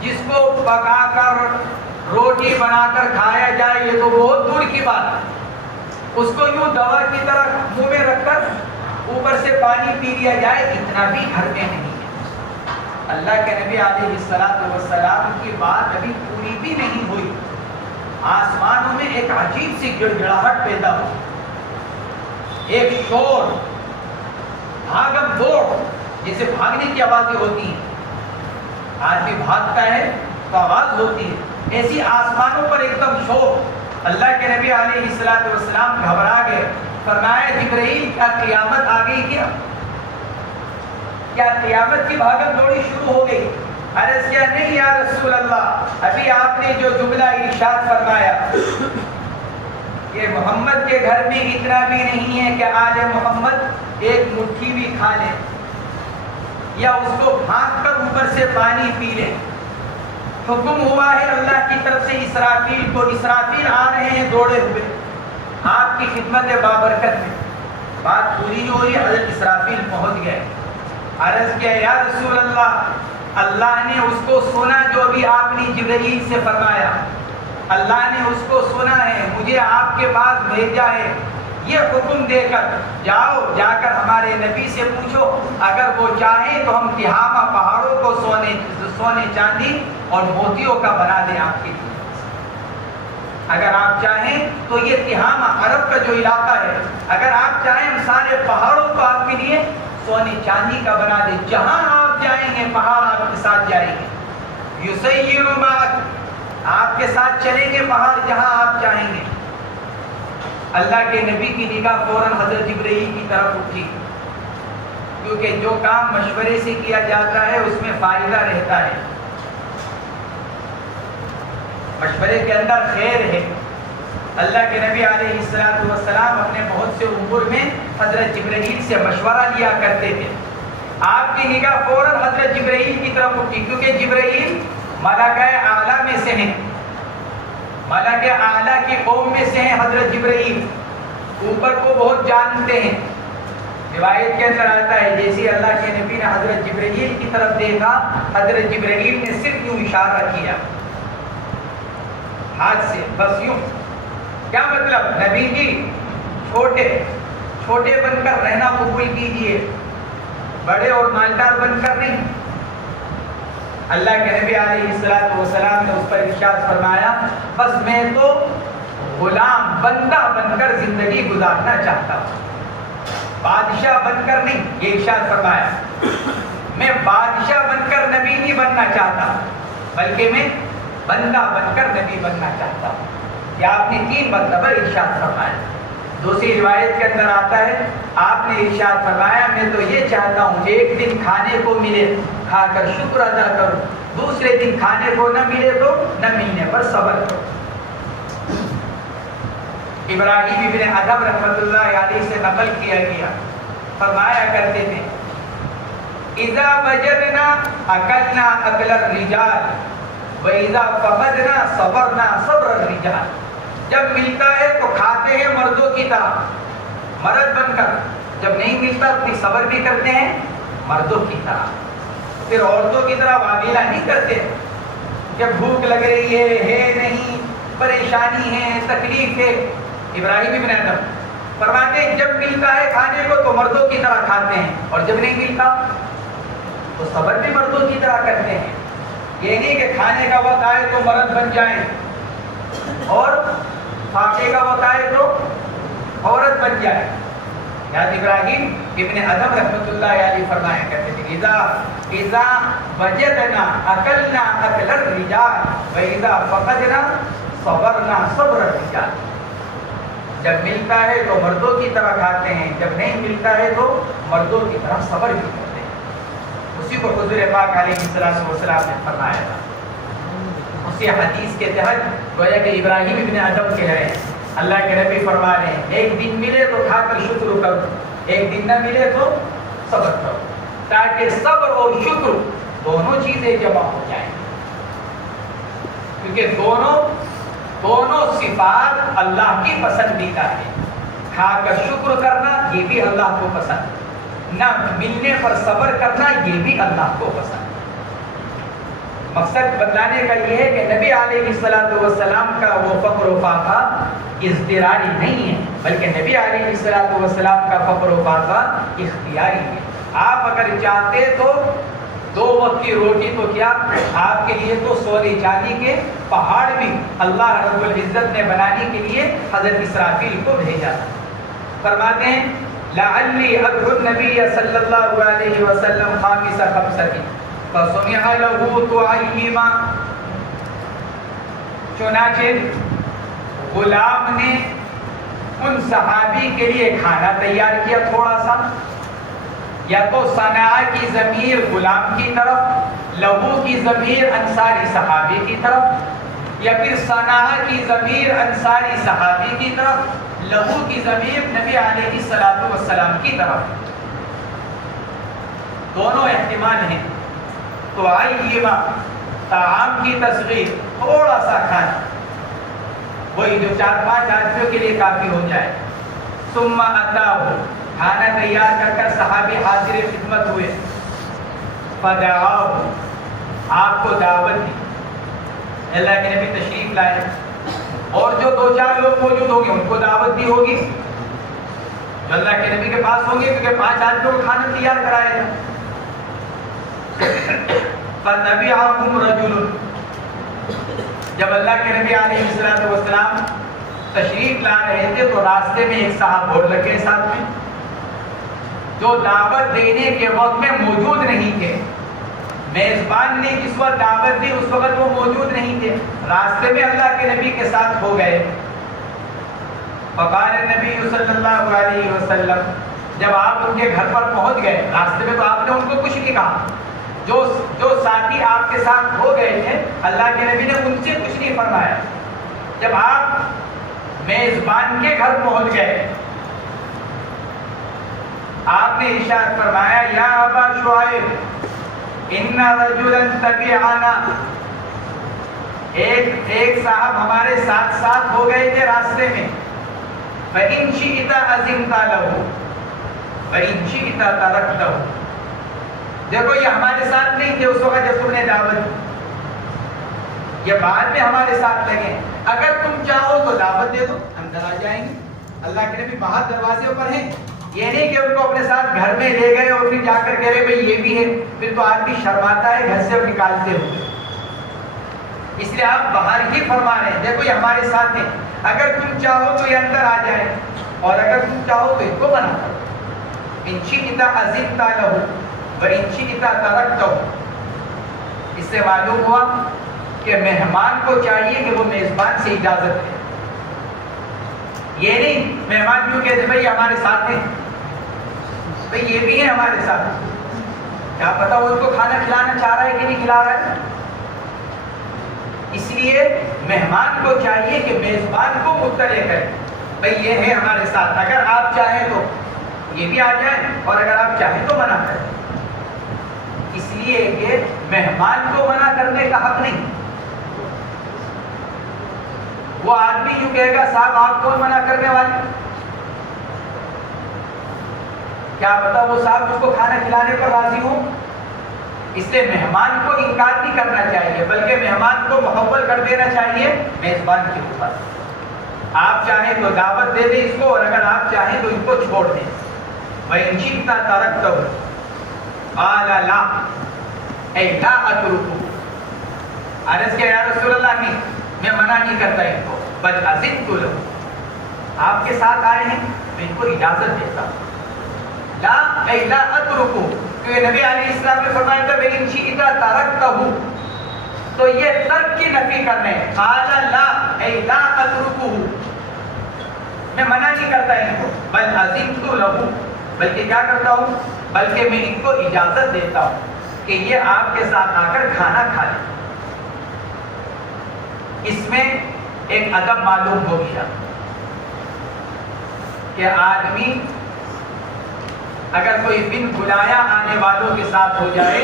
جس کو پکا کر روٹی بنا کر کھایا جائے، یہ تو بہت دور کی بات ہے. اس کو یوں دوا کی طرح منہ میں رکھ کر اوپر سے پانی پی لیا جائے، اتنا بھی گھر میں نہیں ہے. اللہ کے نبی علیہ السلام کی بات ابھی پوری بھی نہیں ہوئی، آسمانوں میں ایک عجیب سی گڑگڑاہٹ پیدا ہوئی، ایک شور، بھاگم دوڑ، جیسے بھاگنے کی آوازیں ہوتی ہیں. آدمی بھاگتا ہے تو آواز ہوتی ہے، ایسی آسمانوں پر ایک دم شور. اللہ کے نبی علیہ السلام گھبرا گئے. فرمایا جبرائیل کیا قیامت آ گئی؟ کیا قیامت کی بھاگم دوڑی شروع ہو گئی؟ عرض کیا نہیں یا رسول اللہ، ابھی آپ نے جو جملہ ارشاد فرمایا کہ محمد کے گھر میں اتنا بھی نہیں ہے کہ آل محمد ایک مٹھی بھی کھا لے یا اس کو پھانک کر اوپر سے پانی پی لے. حکم ہوا ہے اللہ کی طرف سے اسرافیل کو، اسرافیل آ رہے ہیں دوڑے ہوئے آپ کی خدمت بابرکت میں. بات پوری ہو رہی ہے، حضرت اسرافیل پہنچ گئے. عرض کیا یا رسول اللہ، اللہ نے اس کو سنا جو ابھی آپ نے جبرائیل سے فرمایا، اللہ نے اس کو سنا ہے، مجھے آپ کے پاس بھیجا ہے یہ حکم دے کر جاؤ، جا کر ہمارے نبی سے پوچھو اگر وہ چاہیں تو ہم تہامہ پہاڑوں کو سونے چاندی اور موتیوں کا بنا دیں آپ کے لیے. اگر آپ چاہیں تو یہ تہامہ عرب کا جو علاقہ ہے، اگر آپ چاہیں ہم سارے پہاڑوں کو آپ کے لیے سونے چاندی کا بنا دے، جہاں آپ جائیں گے پہاڑ آپ کے ساتھ جائیں گے، یسیر معک، آپ کے ساتھ چلیں گے پہاڑ جہاں آپ چاہیں گے۔ اللہ کے نبی کی نگاہ فوراً حضرت جبرائیل کی طرف اٹھی، کیونکہ جو کام مشورے سے کیا جاتا ہے اس میں فائدہ رہتا ہے، مشورے کے اندر خیر ہے۔ اللہ کے نبی علیہ السلام اپنے بہت سے امور میں حضرت جبرائیل سے مشورہ لیا کرتے تھے۔ آپ کی نگاہ فوراً حضرت جبرائیل کی طرف اٹھی، کیونکہ جبرائیل ملائکہ اعلیٰ میں سے ہیں، ملائکہ اعلیٰ کی قوم میں سے ہیں۔ حضرت جبرائیل اوپر کو بہت جانتے ہیں۔ روایت کے اندر آتا ہے جیسے اللہ کے نبی نے حضرت جبرائیل کی طرف دیکھا، حضرت جبرائیل نے صرف یوں اشارہ کیا ہاتھ سے، بس یوں۔ کیا مطلب؟ نبی جی چھوٹے بن کر رہنا قبول کیجئے، بڑے اور مالدار بن کر نہیں۔ اللہ کے نبی علیہ السلام نے اس پر ارشاد فرمایا، بس میں تو غلام بندہ بن کر زندگی گزارنا چاہتا ہوں، بادشاہ بن کر نہیں۔ یہ ارشاد فرمایا، میں بادشاہ بن کر نبی نہیں بننا چاہتا، بلکہ میں بندہ بن کر نبی بننا چاہتا ہوں۔ یہ آپ نے 3 مرتبہ ارشاد فرمایا۔ دوسری روایت کے اندر آتا ہے آپ نے ارشاد فرمایا، میں تو یہ چاہتا ہوں ایک دن کھانے کو ملے کھا کر شکر ادا کروں، دوسرے دن کھانے کو نہ ملے تو نہ ملنے پر صبر کروں۔ ابراہیم ابن ادھم رحمۃ اللہ علیہ سے نقل کیا گیا، فرمایا کرتے تھے، اذا وجدنا اکلنا اکل الرجال وَإِذَا فَقَدْنَا صَبَرْنَا صَبْرَ الرِّجَالِ، جب ملتا ہے تو کھاتے ہیں مردوں کی طرح، مرد بن کر، جب نہیں ملتا اپنی صبر بھی کرتے ہیں مردوں کی طرح، پھر عورتوں کی طرح واویلا نہیں کرتے۔ جب بھوک لگ رہی ہے نہیں، پریشانی ہے، تکلیف ہے، ابراہیم ابن ادھم فرماتے ہیں جب ملتا ہے کھانے کو تو مردوں کی طرح کھاتے ہیں، اور جب نہیں ملتا تو صبر بھی مردوں کی طرح کرتے ہیں۔ یہ نہیں کہ کھانے کا وقت آئے تو مرد بن جائیں اور فاقے کا وقت آئے تو عورت بن جائے۔ یاد ابراہیم ابن ادھم رحمۃ اللہ علیہ فرمایا کرتے تھے، اذا وجدنا اکلنا اکل الرجال واذا فقدنا صبرنا صبر الرجال، جب ملتا ہے تو مردوں کی طرح کھاتے ہیں، جب نہیں ملتا ہے تو مردوں کی طرح صبر بھی کرتے ہیں۔ اسی کو حضور پاک علیہ السلام نے فرمایا تھا۔ اسی حدیث کے تحت گویا کہ ابراہیم ابن ادھم کہہ رہے ہیں، اللہ کے نبی فرما رہے ہیں ایک دن ملے تو کھا کر شکر کرو، ایک دن نہ ملے تو صبر کرو، تاکہ صبر اور شکر دونوں چیزیں جمع ہو جائیں، کیونکہ دونوں صفات اللہ کی پسندیدہ ہے۔ کھا کر شکر کرنا یہ بھی اللہ کو پسند، نہ ملنے پر صبر کرنا یہ بھی اللہ کو پسند۔ مقصد بتانے کا یہ ہے کہ نبی علیہ السلام کا وہ فقر و فاقہ اضطراری نہیں ہے، بلکہ نبی علیہ السلام کا فقر و فاقہ اختیاری ہے۔ آپ اگر چاہتے تو 2 وقت کی روٹی تو کیا، آپ کے لیے تو سونے چاندی کے پہاڑ بھی اللہ رب العزت نے بنانے کے لیے حضرت اسرافیل کو بھیجا۔ فرماتے ہیں لعلی ادعو النبی صلی اللہ علیہ وسلم خامس خمسۃ فسمع له تعیما، چنانچہ غلام نے ان صحابی کے لیے کھانا تیار کیا تھوڑا سا، یا تو صنع کی ضمیر غلام کی طرف، لہو کی ضمیر انصاری صحابی کی طرف، یا پھر صنع کی ضمیر انصاری صحابی کی طرف، لہو کی ضمیر نبی علیہ السلام کی طرف، دونوں احتمال ہیں۔ تو عیما طعام کی تصغیر، تھوڑا سا کھانا، وہی جو 4-5 آدمیوں کے لیے کافی ہو جائے۔ ثم اتاہ، کھانا تیار کر کر صحابی حاضر خدمت ہوئے، فدعاہ، آپ کو دعوت دی، اللہ کے نبی تشریف لائے، اور جو 2-4 لوگ موجود ہوں گے ان کو دعوت دی ہوگی، جو اللہ کے نبی کے پاس ہوں گے، کیونکہ 5 آدمیوں کو کھانا تیار کرائے گا۔ فَتَبِعَهُمْ رَجُلٌ، جب اللہ کے نبی علیہ السلام تشریف لا رہے تھے تو راستے میں ایک صاحب اور لگے ساتھ میں، جو دعوت دینے کے وقت میں موجود نہیں تھے. میزبان نے جس وقت دعوت دی اس وقت وہ موجود نہیں تھے, راستے میں اللہ کے نبی کے ساتھ ہو گئے. فقال نبی صلی اللہ علیہ وسلم, جب آپ ان کے گھر پر پہنچ گئے, راستے میں تو آپ نے ان کو کچھ نہیں کہا, جو ساتھی آپ کے ساتھ ہو گئے تھے اللہ کے نبی نے ان سے کچھ نہیں فرمایا. جب آپ میزبان کے گھر پہنچ گئے آپ نے ارشاد فرمایا, یا ابا شعیب ان رجلا تبعنا, ایک صاحب ہمارے ساتھ ہو گئے تھے راستے میں. فإن شئت أذنت له وإن شئت تركته. دیکھو یہ ہمارے ساتھ نہیں تھے اس وقت جب تم نے دعوت دی, یہ بعد میں ہمارے ساتھ لگے. اگر تم چاہو تو دعوت دے دو, اندر آ جائیں گے. اللہ کے نبی باہر دروازے پر ہیں, یہ نہیں کہ ان کو اپنے ساتھ گھر میں لے گئے اور پھر جا کر کہہ رہے بھائی یہ بھی ہے, پھر تو آدمی شرماتا ہے گھر سے نکالتے ہوئے. اس لیے آپ باہر ہی فرما رہے ہیں, دیکھو یہ ہمارے ساتھ ہیں, اگر تم چاہو تو یہ اندر آ جائے اور اگر تم چاہو تو ان کو منع کرو. ان شئت أذنت له وإن شئت تركته. اس سے معلوم ہوا کہ مہمان کو چاہیے کہ وہ میزبان سے اجازت لے. یہ نہیں مہمان کیوں کہتے بھائی ہمارے ساتھ ہیں, بھائی یہ بھی ہیں ہمارے ساتھ, کیا پتا وہ ان کو کھانا کھلانا چاہ رہا ہے کہ نہیں کھلا رہا ہے. اس لیے مہمان کو چاہیے کہ میزبان کو مطلع کرے, بھئی یہ ہے ہمارے ساتھ, اگر آپ چاہیں تو یہ بھی آ جائیں اور اگر آپ چاہیں تو منع کریں. اس لیے کہ مہمان کو منع کرنے کا حق نہیں. وہ آدمی یوں کہے گا صاحب آپ کون منع کرنے والے, کیا پتا وہ صاحب اس کو کھانا کھلانے پر راضی ہو. اس لیے مہمان کو انکار نہیں کرنا چاہیے بلکہ مہمان کو محول کر دینا چاہیے میزبان کے اوپر. آپ چاہیں تو دعوت دے دیں اس کو اور اگر آپ چاہیں تو ان کو چھوڑ دیں. وَإِن شِئْتَ تَرَكْتَهُ قَالَ لَا اے لا أَتْرُكُهُ. عرض کیا یا رسول اللہ نہیں, میں منع نہیں کرتا ان کو, بل أَذِنْتُ لَهُ, آپ کے ساتھ آئے ہیں میں ان کو اجازت دیتا ہوں. لا اے لا أَتْرُكُهُ, کہ نبی علیہ السلام نے فرمایا تھا وَإِن شِئْتَ تَرَكْتَهُ, تو یہ ترک کی نفی کرنے. قَالَ لَا اے لا أَتْرُكُهُ, میں منع نہیں کرتا ان کو, بل أَذِنْتُ لَهُ, بلکہ کیا کرتا ہوں, بلکہ میں ان کو اجازت دیتا ہوں کہ یہ آپ کے ساتھ آ کر کھانا کھا لیں. اس میں ایک ادب معلوم ہو گیا کہ آدمی اگر کوئی بن بلایا آنے والوں کے ساتھ ہو جائے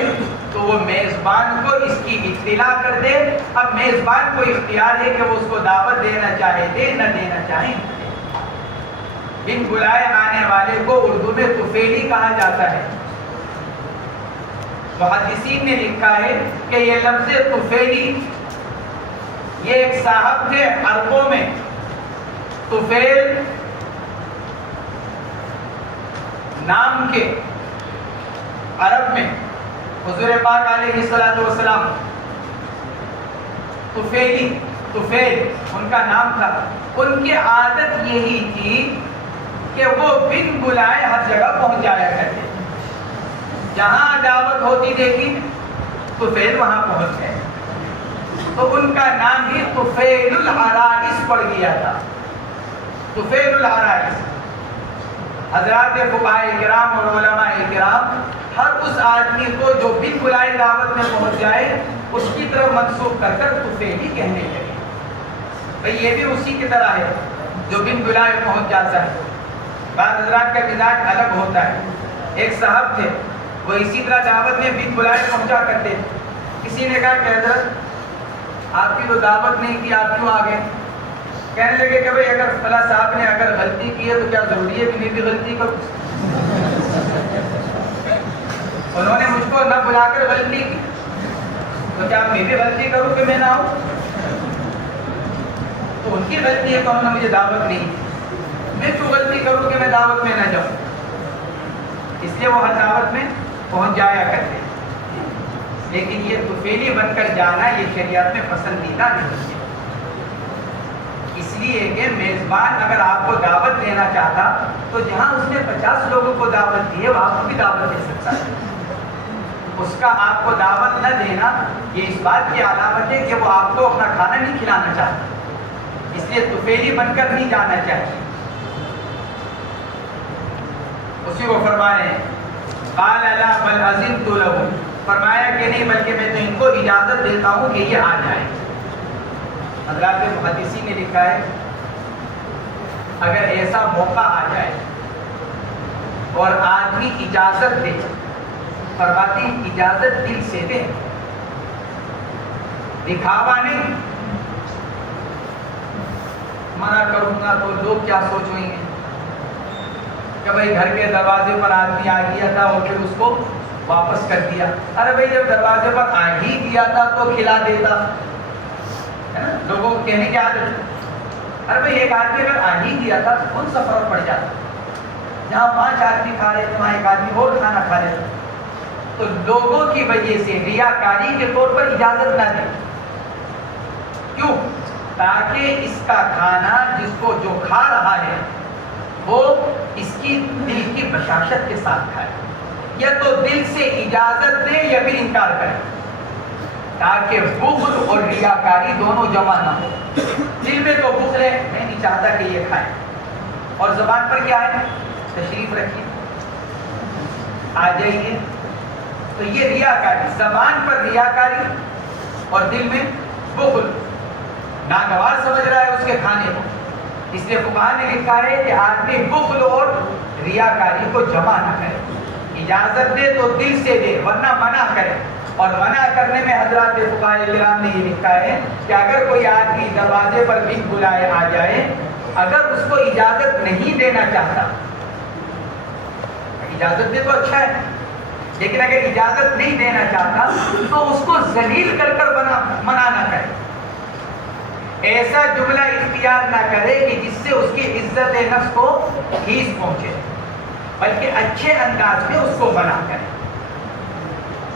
تو وہ میزبان کو اس کی اطلاع کر دے. اب میزبان کو اختیار ہے کہ وہ اس کو دعوت دینا چاہے دے, نہ دینا چاہے. بن بلائے آنے والے کو اردو میں طفیلی کہا جاتا ہے. محدثین نے لکھا ہے کہ یہ لفظ طفیلی یہ ایک صاحب تھے عربوں میں. طفیل نام کے عرب میں حضور پاک علیہ الصلوۃ والسلام طفیل ان کا نام تھا. ان کی عادت یہی تھی کہ وہ بن بلائے ہر جگہ پہنچ جایا کرتے. جہاں دعوت ہوتی دیکھی طفیل وہاں پہنچ گئے, تو ان کا نام ہی طفیل العرائس پڑ گیا تھا. طفیل العرائس. حضرات فقہاء کرام اور علماء کرام ہر اس آدمی کو جو بن بلائے دعوت میں پہنچ جائے اس کی طرف منسوب کر کر طفیلی کہنے لگے. بھئی یہ بھی اسی کی طرح ہے جو بن بلائے پہنچ جاتا ہے. بعض حضرات کا مزاج الگ ہوتا ہے. ایک صاحب تھے وہ اسی طرح دعوت میں بن بلائے پہنچا کرتے تھے. کسی نے کہا کہ حضرت آپ کی تو دعوت نہیں کی, آپ کیوں آ گئے؟ کہنے لگے کہ بھئی اگر فلاں صاحب نے اگر غلطی کی ہے تو کیا ضروری ہے کہ میں بھی غلطی کروں؟ انہوں نے مجھ کو نہ بلا کر غلطی کی تو کیا میں بھی غلطی کروں کہ میں نہ آؤں؟ تو ان کی غلطی ہے کہ انہوں نے مجھے دعوت نہیں دی, میں کیوں غلطی کروں کہ میں دعوت میں نہ جاؤں؟ اس لیے وہ ہر دعوت میں پہنچ جایا کرتے. لیکن یہ طفیلی بن کر جانا یہ شریعت میں پسندیدہ نہیں ہے. اس لیے کہ میزبان اگر آپ کو دعوت دینا چاہتا تو جہاں اس نے 50 لوگوں کو دعوت دی ہے وہ آپ کو بھی دعوت دے سکتا ہے. اس کا آپ کو دعوت نہ دینا یہ اس بات کی علامت ہے کہ وہ آپ کو اپنا کھانا نہیں کھلانا چاہتا, اس لیے طفیلی بن کر نہیں جانا چاہیے. اسی کو فرما رہے ہیں قال لا بل اذنت له, فرمایا کہ نہیں بلکہ میں تو ان کو اجازت دیتا ہوں کہ یہ آ جائیں. حضرات محدثین نے لکھا ہے اگر ایسا موقع آ جائے اور آدمی اجازت دے, فرماتے ہیں اجازت دل سے دے, دکھاوا نہیں. منع کروں گا تو لوگ کیا سوچیں گے کہ بھائی گھر کے دروازے پر آدمی آ گیا تھا اور پھر اس کو واپس کر دیا. ارے بھائی جب دروازے پر آ ہی دیا تھا تو کھلا دیتا, ہے نا, لوگوں کو کہنے کی عادت. ارے بھائی ایک آدمی اگر آ ہی دیا تھا تو کون سا فرق پڑ جاتا, جہاں 5 آدمی کھا رہے تھے وہاں ایک آدمی اور کھانا کھا لیتا. تو لوگوں کی وجہ سے ریاکاری کے طور پر اجازت نہ دیں. کیوں؟ تاکہ اس کا کھانا جس کو جو کھا رہا ہے وہ اس کی دل کی بشاشت کے ساتھ کھائے, یا تو دل سے اجازت دے یا پھر انکار کرے, تاکہ بغض اور ریاکاری دونوں جمع نہ ہو. دل میں تو بغض ہے, میں نہیں چاہتا کہ یہ کھائے, اور زبان پر کیا ہے تشریف رکھیے آ جائیے. تو یہ ریاکاری, زبان پر ریاکاری اور دل میں بغض, ناگوار سمجھ رہا ہے اس کے کھانے کو. اس لیے فقہاء نے لکھا ہے کہ آدمی بخل اور ریاکاری کو جمع نہ کرے, اجازت دے تو دل سے دے ورنہ منع کرے. اور منع کرنے میں حضرات فقہاء کرام نے یہ لکھا ہے کہ اگر کوئی آدمی دروازے پر بن بلائے آ جائے, اگر اس کو اجازت نہیں دینا چاہتا, اجازت دے تو اچھا ہے, لیکن اگر اجازت نہیں دینا چاہتا تو اس کو ذلیل کر کر منع نہ کرے. ایسا جملہ اختیار نہ کرے کہ جس سے اس کی عزت نفس کو ٹھیس پہنچے, بلکہ اچھے انداز میں اس کو منع کرے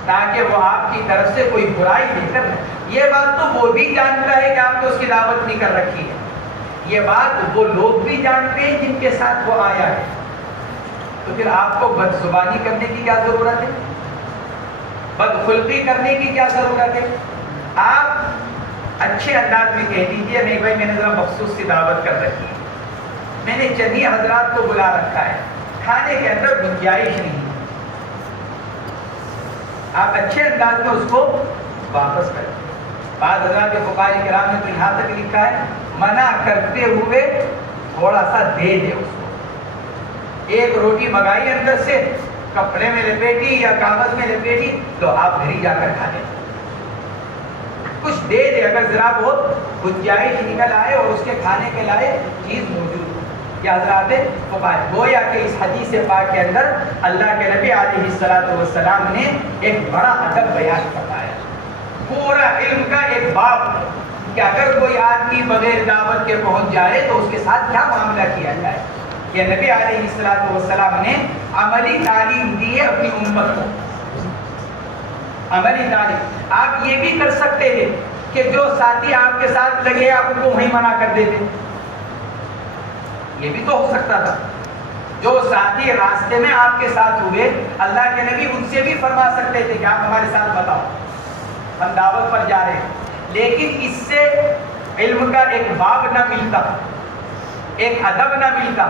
تاکہ وہ آپ کی طرف سے کوئی برائی لے کر. یہ بات تو وہ بھی جانتا ہے کہ آپ نے اس کی دعوت نہیں کر رکھی ہے, یہ بات وہ لوگ بھی جانتے ہیں جن کے ساتھ وہ آیا ہے. تو پھر آپ کو بدزبانی کرنے کی کیا ضرورت ہے, بدخلقی کرنے کی کیا ضرورت ہے. آپ اچھے انداز میں کہہ دیجیے نہیں بھائی میں نے ذرا مخصوص سی دعوت کر رکھی ہے, میں نے چند حضرات کو بلا رکھا ہے, کھانے کے اندر گنجائش نہیں. آپ اچھے انداز میں اس کو واپس کریں. بعض حضرات فقہاء کرام نے تو یہاں تک لکھا ہے منع کرتے ہوئے تھوڑا سا دے دے اس کو. ایک روٹی منگائی اندر سے, کپڑے میں لپیٹی یا کاغذ میں لپیٹی, تو آپ گھر ہی جا کر کھا لیں. کچھ دے دے, اگر ذرا بہت گنجائش نکل آئے اور اس کے کھانے کے لائے چیز موجود ہو. یہ حضرات فقہاء گویا کہ اس حدیث پاک کے اندر اللہ کے نبی علیہ الصلوۃ والسلام نے ایک بڑا ادب بیان فرمایا, پورا علم کا ایک باب کہ اگر کوئی آدمی بغیر دعوت کے پہنچ جائے تو اس کے ساتھ کیا معاملہ کیا جائے. یہ نبی علیہ الصلوۃ والسلام نے عملی تعلیم دی ہے اپنی امت کو, عملی تعلیم. آپ یہ بھی کر سکتے تھے کہ جو ساتھی آپ کے ساتھ لگے آپ ان کو وہیں منع کر دیتے, یہ بھی تو ہو سکتا تھا. جو ساتھی راستے میں آپ کے ساتھ ہوئے, اللہ کے نبی ان سے بھی فرما سکتے تھے کہ آپ ہمارے ساتھ بتاؤ ہم دعوت پر جا رہے ہیں, لیکن اس سے علم کا ایک باب نہ ملتا, ایک ادب نہ ملتا.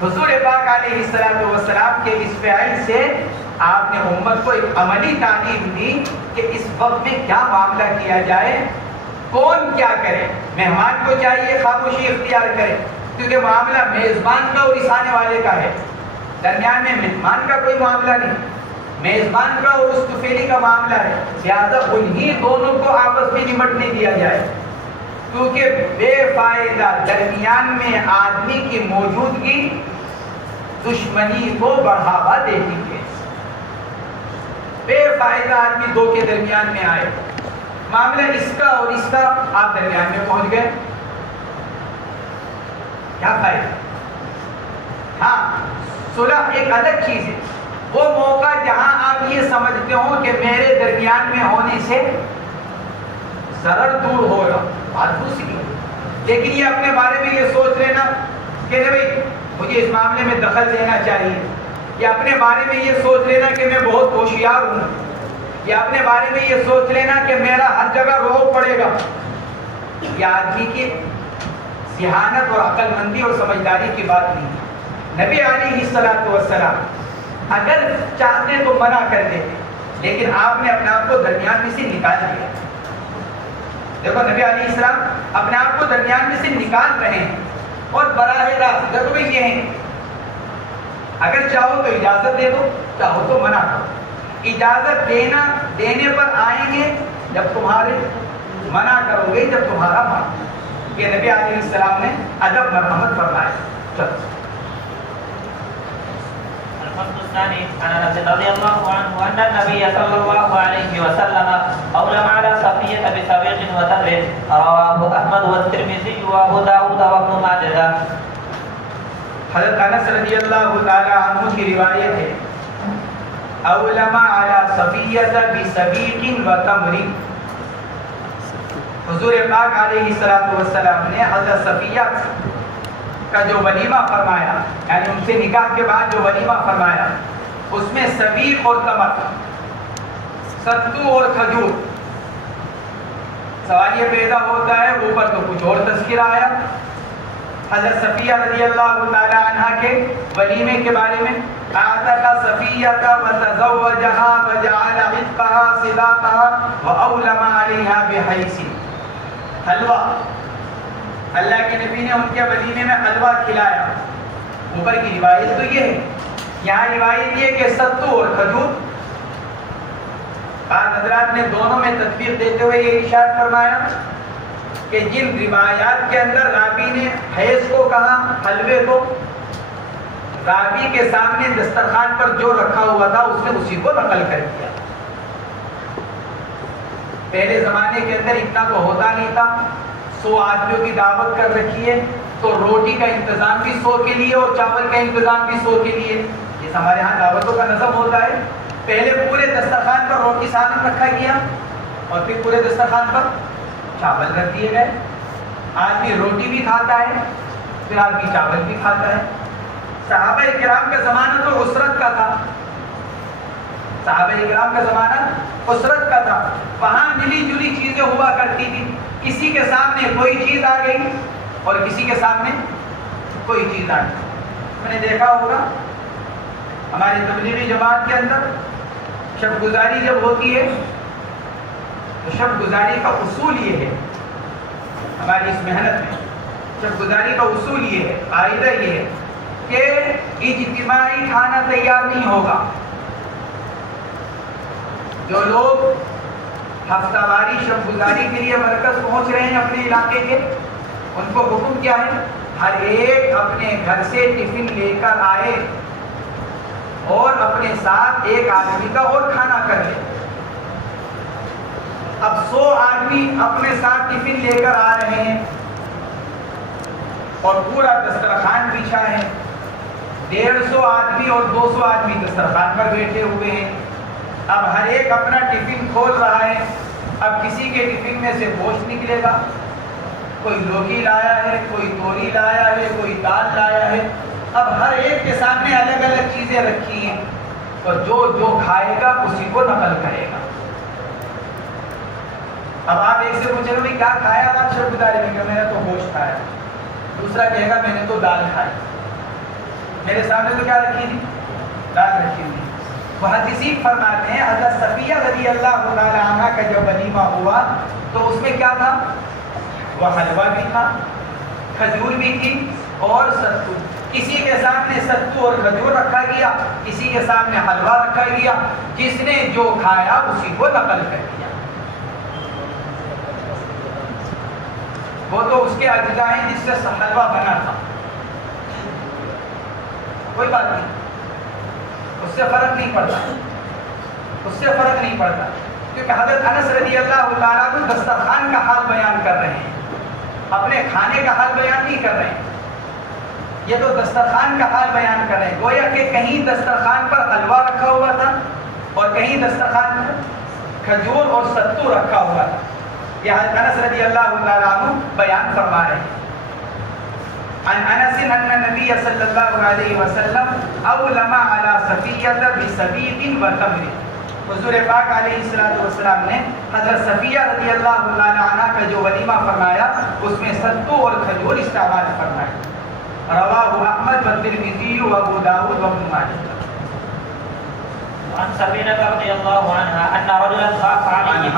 حضور پاک علیہ السلام کے اس فعل سے آپ نے امت کو ایک عملی تعلیم دی کہ اس وقت میں کیا معاملہ کیا جائے, کون کیا کرے. مہمان کو چاہیے خاموشی اختیار کرے, کیونکہ معاملہ میزبان کا اور اس آنے والے کا ہے, درمیان میں مہمان کا کوئی معاملہ نہیں, میزبان کا اور اس طفیلی کا معاملہ ہے. لہذا انہی دونوں کو آپس میں نمٹنے دیا جائے, کیونکہ بے فائدہ درمیان میں آدمی کی موجودگی دشمنی کو بڑھاوا دیتی ہے. بے فائدہ آدمی دو کے درمیان میں آئے, معاملہ اس کا اور اس کا, آپ درمیان میں پہنچ گئے, کیا فائدہ. ہاں صلح ایک الگ چیز ہے, وہ موقع جہاں آپ یہ سمجھتے ہو کہ میرے درمیان میں ہونے سے ضرر دور ہوگا, بات دوسری. لیکن یہ اپنے بارے میں یہ سوچ لینا کہ بھائی مجھے اس معاملے میں دخل دینا چاہیے، یا اپنے بارے میں یہ سوچ لینا کہ میں بہت ہوشیار ہوں، یا اپنے بارے میں یہ سوچ لینا کہ میرا ہر جگہ روب پڑے گا، یہ آدمی کی ذہانت اور عقل مندی اور سمجھداری کی بات نہیں ہے۔ نبی علیہ الصلوۃ والسلام اگر چاہتے تو منع کر دیتے، لیکن آپ نے اپنے آپ کو درمیان میں سے نکال دیا۔ دیکھو نبی علیہ السلام اپنے آپ کو درمیان میں سے نکال رہے ہیں اور براہ راست دیکھو بھائی یہ ہیں، اگر چاہو تو اجازت دے دو، چاہو تو منع کرو۔ اجازت دینے پر آئیں گے جب تمہارے، منع کرو گے جب تمہارا مان۔ یہ نبی علیہ السلام نے ادب مرحمت فرمایا۔ چلو الفصل الثاني عن انس رضي الله عنه ان النبي صلى الله عليه وسلم اولم على صفيه بسويق وتمر، رواه احمد والترمذي وابو داود وابن ماجه۔ حضرت انس رضی اللہ تعالی عنہ کی روایت ہے، اولم علی صفیہ بسویق وتمر، حضور پاک علیہ السلام نے حضرت صفیہ کا جو ولیمہ فرمایا، یعنی ان سے نکاح کے بعد جو ولیمہ فرمایا، اس میں سبیق اور تمر، ستو اور کھجور۔ سوال یہ پیدا ہوتا ہے، اوپر تو کچھ اور تذکرہ آیا حضرت صفیہ رضی اللہ تعالی عنہ کے ولیمے کے بارے میں، اعتق صفیہ وتزوجها وجعل عتقها صداقها واولم علیہا بحیث۔ حلوہ، اللہ کے نبی نے ان کے ولیمے میں حلوہ کھلایا۔ اوپر کی روایت تو یہ ہے، یہاں روایت یہ کہ ستو اور کھجور۔ بعض حضرات نے دونوں میں تطبیق دیتے ہوئے یہ ارشاد فرمایا کہ جن روایات کے اندر راوی نے حیض کو کہا، حلوے کو، راوی کے سامنے دسترخوان پر جو رکھا ہوا تھا اس نے اسی کو نقل کر دیا۔ پہلے زمانے کے اندر اتنا تو ہوتا نہیں تھا، 100 آدمیوں کی دعوت کر رکھی ہے تو روٹی کا انتظام بھی 100 کے لیے اور چاول کا انتظام بھی 100 کے لیے۔ جس ہمارے ہاں دعوتوں کا نظم ہوتا ہے، پہلے پورے دسترخوان پر روٹی سالن رکھا گیا اور پھر پورے دسترخوان پر چاول رکھ دیے گئے۔ آدمی روٹی بھی کھاتا ہے، پھر آدمی چاول بھی کھاتا ہے۔ صحابہ کرام کا زمانہ تو عسرت کا تھا، صحابہ کرام کا زمانہ عسرت کا تھا، وہاں ملی جلی چیزیں ہوا کرتی تھی۔ کسی کے سامنے کوئی چیز آ گئی اور کسی کے سامنے کوئی چیز آ گئی۔ میں نے دیکھا ہوگا ہماری تبلیغی جماعت کے اندر شب گزاری جب ہوتی ہے تو شب گزاری کا اصول یہ ہے، ہماری اس محنت میں شب گزاری کا اصول یہ ہے، قاعدہ یہ ہے کہ اجتماعی کھانا تیار نہیں ہوگا۔ جو لوگ ہفتہ واری شب گزاری کے لیے مرکز پہنچ رہے ہیں اپنے علاقے کے، ان کو حکم کیا ہے؟ ہر ایک اپنے گھر سے ٹفن لے کر آئے اور اپنے ساتھ ایک آدمی کا اور کھانا کر لے۔ اب 100 آدمی اپنے ساتھ ٹفن لے کر آ رہے ہیں اور پورا دسترخوان بچھا ہے، 150 آدمی اور 200 آدمی دسترخوان پر بیٹھے ہوئے ہیں۔ اب ہر ایک اپنا ٹفن کھول رہا ہے۔ اب کسی کے ٹفن میں سے گوشت نکلے گا، کوئی لوکی لایا ہے، کوئی توری لایا ہے، کوئی دال لایا ہے۔ اب ہر ایک کے سامنے الگ الگ چیزیں رکھی ہیں، تو جو کھائے گا اسی کو نقل کرے گا۔ اب آپ ایک سے پوچھیں گے کیا کھایا آپ شب گزاری میں؟ کہ میں نے تو گوشت کھایا۔ دوسرا کہے گا میں نے تو دال کھائی۔ میرے سامنے تو کیا رکھی تھی؟ دال رکھی ہوئی۔ محدثین فرماتے ہیں حضرت صفیہ رضی اللہ تعالی عنہ کا جب ولیمہ ہوا تو اس میں کیا تھا؟ وہ حلوہ بھی تھا، کھجور بھی تھی اور ستو۔ کسی کے سامنے ستو اور کھجور رکھا گیا، کسی کے سامنے حلوہ رکھا گیا، جس نے جو کھایا اسی کو نقل کر دیا۔ وہ تو اس کے اجزاء ہیں جس سے حلوہ بنا تھا، کوئی بات نہیں، اس سے فرق نہیں پڑتا، اس سے فرق نہیں پڑتا، کیونکہ حضرت انس رضی اللہ تعالیٰ عنہ دسترخوان کا حال بیان کر رہے ہیں، اپنے کھانے کا حال بیان نہیں کر رہے ہیں۔ یہ تو دسترخوان کا حال بیان کر رہے ہیں، گویا کہ کہیں دسترخوان پر حلوہ رکھا ہوا تھا اور کہیں دسترخوان پر کھجور اور ستو رکھا ہوا تھا۔ یہ انس رضی اللہ تعالیٰ عنہ بیان فرما رہے ہیں. عن انس ان النبي صلی اللہ علیہ وسلم اولم على صفیہ بسبیق وتمر. حضور پاک علیہ السلام نے حضرت صفیہ رضی اللہ عنہ کا جو ولیمہ فرمایا اس میں ستو اور کھجور استعمال فرمائے. رواہ احمد والترمذی وابو داود وابن ماجہ. عن سفينة رضي الله عنها أن رجلا ضاف علي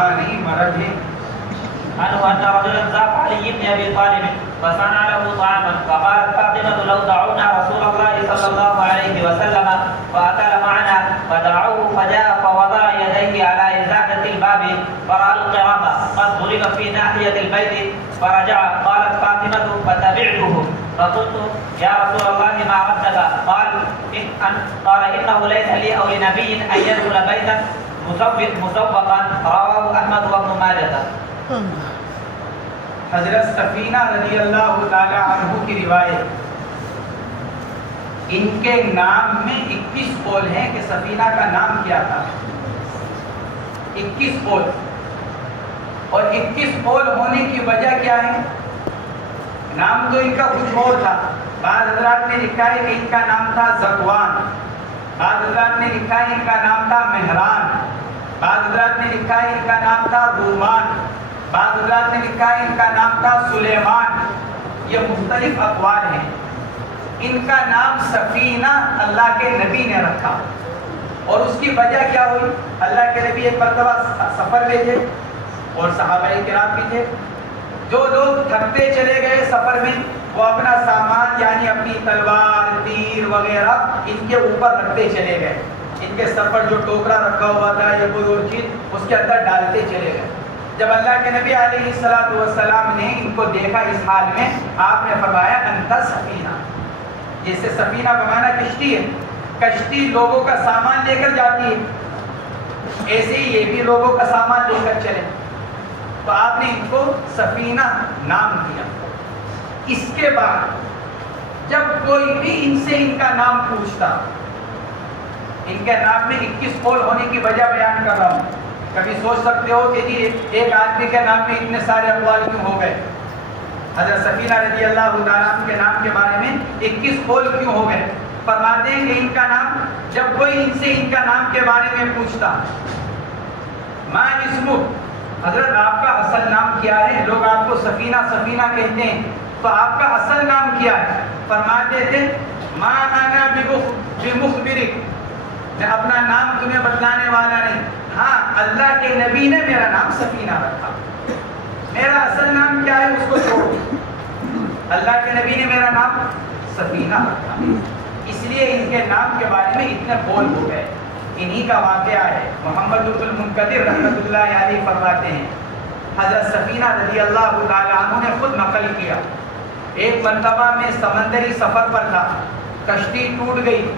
ضاف علي بن أبي طالب فصنع له طعاما فقالت فاطمة لو دعونا رسول الله صلى الله عليه وسلم فأكل معنا فدعوه فجاء فوضع يديه على إزادة الباب فرأى القرام قد ضرب في ناحية البيت فرجع. قالت فاطمة فتبعته فقلت يا رسول الله ما ردك؟ قال إنه ليس لي أو لنبي أن يدخل بيتا مسوقا. رواه أحمد وابن ماجه. حضرت سفینہ رضی اللہ تعالی عنہ کی روایت. ان کے نام میں 21 قول ہیں کہ سفینہ کا نام کیا تھا. 21 قول. اور 21 قول ہونے کی وجہ کیا ہے؟ نام تو ان کا کچھ اور تھا. بعض حضرات نے لکھا ہے کہ ان کا نام تھا زکوان. بعض حضرات نے لکھا ہے ان کا نام تھا مہران. بعض حضرات نے لکھا ہے ان کا نام تھا رومان. بعض حضرات نے لکھا ہے ان کا نام تھا سلیمان. یہ مختلف اقوال ہیں. ان کا نام سفینہ اللہ کے نبی نے رکھا. اور اس کی وجہ کیا ہوئی؟ اللہ کے نبی ایک مرتبہ سفر میں تھے اور صحابہ کرام بھی تھے. جو لوگ تھکتے چلے گئے سفر میں وہ اپنا سامان یعنی اپنی تلوار تیر وغیرہ ان کے اوپر رکھتے چلے گئے. ان کے سر پر جو ٹوکرا رکھا ہوا تھا یا کوئی اور چیز اس کے اندر ڈالتے چلے گئے. جب اللہ کے نبی علیہ السلام نے ان کو دیکھا اس حال میں آپ نے فرمایا انت سفینہ. جیسے سفینہ بمانا کشتی ہے. کشتی لوگوں کا سامان لے کر جاتی ہے ایسے ہی یہ بھی لوگوں کا سامان لے کر چلے. تو آپ نے ان کو سفینہ نام دیا. اس کے بعد جب کوئی بھی ان سے ان کا نام پوچھتا, ان کے نام میں 21 قول ہونے کی وجہ بیان کر رہا ہوں. کبھی سوچ سکتے ہو کہ جی ایک آدمی کے نام میں اتنے سارے اقوال کیوں ہو گئے؟ حضرت سفینہ رضی اللہ تعالیٰ عنہ کے نام کے بارے میں 21 قول کیوں ہو گئے؟ فرماتے ہیں کہ ان کا نام جب کوئی ان سے ان کا نام کے بارے میں پوچھتا, ما اسمک, حضرت آپ کا اصل نام کیا ہے؟ لوگ آپ کو سفینہ سفینہ کہتے ہیں تو آپ کا اصل نام کیا ہے؟ فرماتے تھے ما انا بمخبرک, میں اپنا نام تمہیں بتلانے والا نہیں. ہاں اللہ کے نبی نے میرا نام سفینہ رکھا. میرا اصل نام کیا ہے اس کو چھوڑو. اللہ کے نبی نے میرا نام سفینہ رکھا. اس لیے ان کے نام کے بارے میں اتنے قول ہو گئے. انہی کا واقعہ ہے. محمد بن المنکدر رحمۃ اللہ علیہ فرماتے ہیں حضرت سفینہ رضی اللہ تعالی عنہ نے خود نقل کیا. ایک مرتبہ میں سمندری سفر پر تھا, کشتی ٹوٹ گئی,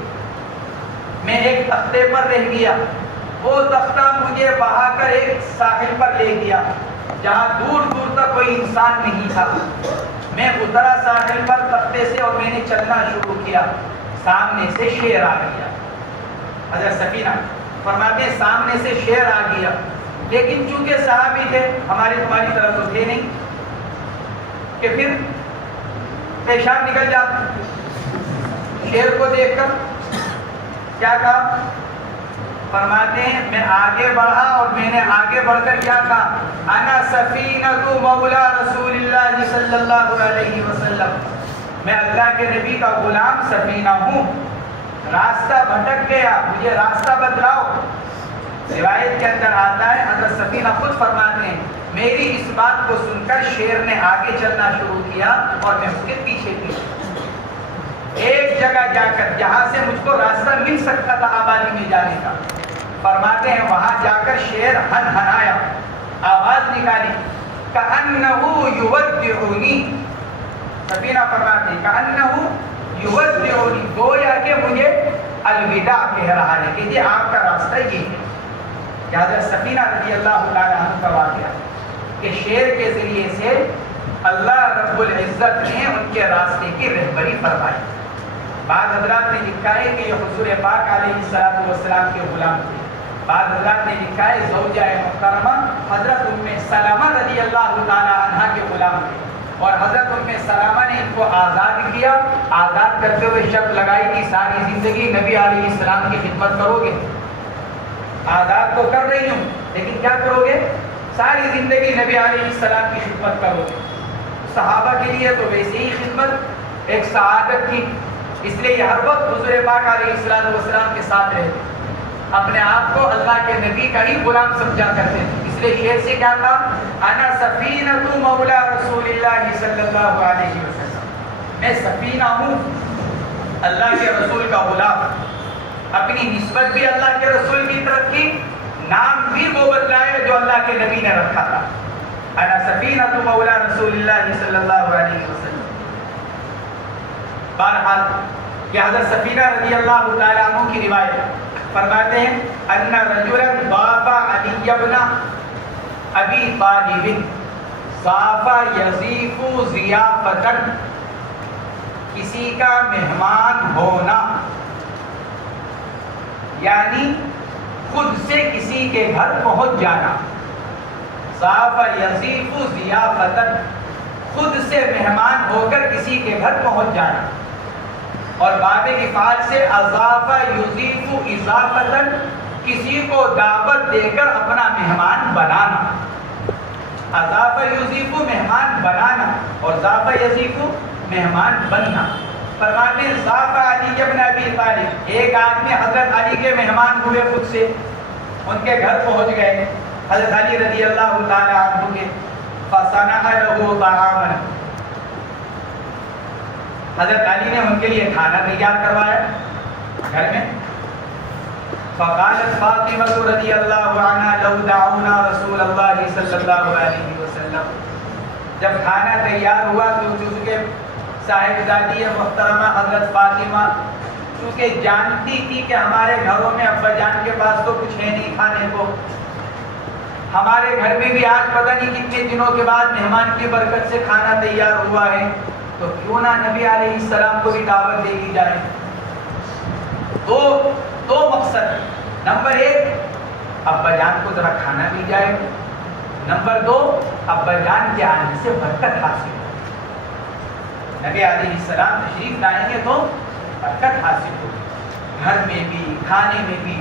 میں ایک تختے پر رہ گیا. وہ تختہ مجھے بہا کر ایک ساحل پر لے گیا جہاں دور دور تک کوئی انسان نہیں تھا. میں اترا ساحل پر تختے سے اور میں نے چلنا شروع کیا. سامنے سے شیر آ گیا. حضرت سفینہ فرماتے ہیں سامنے سے شیر آ گیا, لیکن چونکہ صحابی تھے ہماری تمہاری طرف تو تھے نہیں کہ پھر پیشاب نکل جاتا. شیر کو دیکھ کر کیا کہا؟ فرماتے ہیں میں آگے بڑھا اور میں نے آگے بڑھ کر کیا کہا؟ انا سفینہ مولا رسول اللہ صلی اللہ علیہ وسلم, میں اللہ کے نبی کا غلام سفینہ ہوں. راستہ بھٹک گیا, مجھے راستہ بتلاؤ. روایت کے اندر آتا ہے حضرت سفینہ خود فرماتے ہیں میری اس بات کو سن کر شیر نے آگے چلنا شروع کیا اور میں اس کے پیچھے پیچھے ایک جگہ جا کر جہاں سے مجھ کو راستہ مل سکتا تھا آبادی میں جانے کا. فرماتے ہیں وہاں جا کر شیر ہن ہنایا, آواز نکالی, کأنہ یودعنی. سفینہ فرماتے ہیں کأنہ یودعنی, گویا کہ مجھے الوداع کہہ رہا ہے کہ یہ آپ کا راستہ یہ ہے. حضرت سفینہ رضی اللہ تعالیٰ عنہ کا واقعہ کہ شیر کے ذریعے سے اللہ رب العزت نے ان کے راستے کی رہبری فرمائی. بعض حضرات نے لکھا ہے کہ یہ حضور پاک علیہ السلام کے غلام تھے. بعض حضرات نے لکھا ہے زوجہ محترمہ حضرت ام سلمہ رضی اللہ تعالی عنہ کے غلام تھے اور حضرت ام سلمہ نے ان کو آزاد کیا. آزاد کرتے ہوئے شرط لگائی کہ ساری زندگی نبی علیہ السلام کی خدمت کرو گے. آزاد تو کر رہی ہوں لیکن کیا کرو گے؟ ساری زندگی نبی علیہ السلام کی خدمت کرو گے. صحابہ کے لیے تو ویسے ہی خدمت ایک سعادت تھی، اس لیے یہ ہر وقت حضور پاک علیہ السلام کے ساتھ رہتے، اپنے آپ کو اللہ کے نبی کا ہی غلام سمجھا کرتے تھے. اس لیے شعر سے کیا تھا؟ انا سفینۃ مولا رسول اللہ صلی اللہ علیہ وسلم، میں سفینہ ہوں اللہ کے رسول کا غلام. اپنی نسبت بھی اللہ کے رسول کی طرف کی، نام بھی وہ بدلایا جو اللہ کے نبی نے رکھا تھا. انا سفینۃ مولا رسول اللہ صلی اللہ علیہ وسلم. بہرحال یہ حضرت سفینہ رضی اللہ تعالیٰ عنہ کی روایت فرماتے ہیں ان رجلا ضاف علی ابن ابی طالب ضاف یضیف ضیافتا، کسی کا مہمان ہونا یعنی خود سے کسی کے گھر پہنچ جانا. ضاف یضیف ضیافتا، خود سے مہمان ہو کر کسی کے گھر پہنچ جانا. اور باب کی فعل سے اضاف یضیف اضافتا، کسی کو دعوت دے کر اپنا مہمان بنانا. اضاف یضیف مہمان بنانا اور ضاف یضیف مہمان بننا. فرماتے ہیں ضاف علی ابن ابی طالب، ایک آدمی حضرت علی کے مہمان ہوئے، خود سے ان کے گھر پہنچ گئے حضرت علی رضی اللہ تعالی عنہ کے. فصنع له طعاما، حضرت علی نے ان کے لیے کھانا تیار کروایا گھر میں. فقالت فاطمہ رضی اللہ عنہا لو دعونا رسول اللہ صلی اللہ علیہ وسلم، جب کھانا تیار ہوا تو چونکہ صاحبزادی محترمہ حضرت فاطمہ چونکہ جانتی تھی کہ ہمارے گھروں میں ابا جان کے پاس تو کچھ ہے نہیں کھانے کو، ہمارے گھر میں بھی آج پتہ نہیں کتنے دنوں کے بعد مہمان کی برکت سے کھانا تیار ہوا ہے، تو کیوں نہ نبی علیہ السلام کو بھی دعوت دے دی جائے. دو مقصد، نمبر ایک ابا جان کو ذرا کھانا دی جائے، نمبر دو ابا جان کے آنے سے برکت حاصل ہو. نبی علیہ السلام تشریف لائیں گے تو برکت حاصل ہوگی، گھر میں بھی کھانے میں بھی.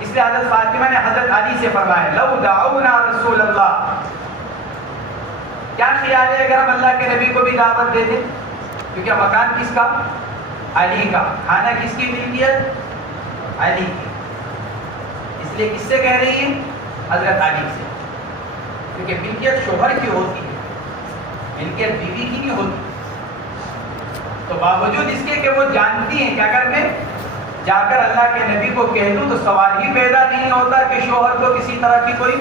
اس لیے حضرت فاطمہ نے حضرت علی سے فرمایا لو دعونا رسول اللہ، کیا خیال ہے اگر ہم اللہ کے نبی کو بھی دعوت دے دیں؟ کیونکہ مکان کس کا؟ علی کا. کھانا کس کی ملکیت؟ علی کی. اس لیے کس سے کہہ رہی ہیں؟ حضرت علی سے. کیونکہ ملکیت شوہر کی ہوتی ہے، ملکیت بیوی کی نہیں ہوتی. تو باوجود اس کے کہ وہ جانتی ہیں کہ اگر میں جا کر اللہ کے نبی کو کہہ دوں تو سوال ہی پیدا نہیں ہوتا کہ شوہر کو کسی طرح کی کوئی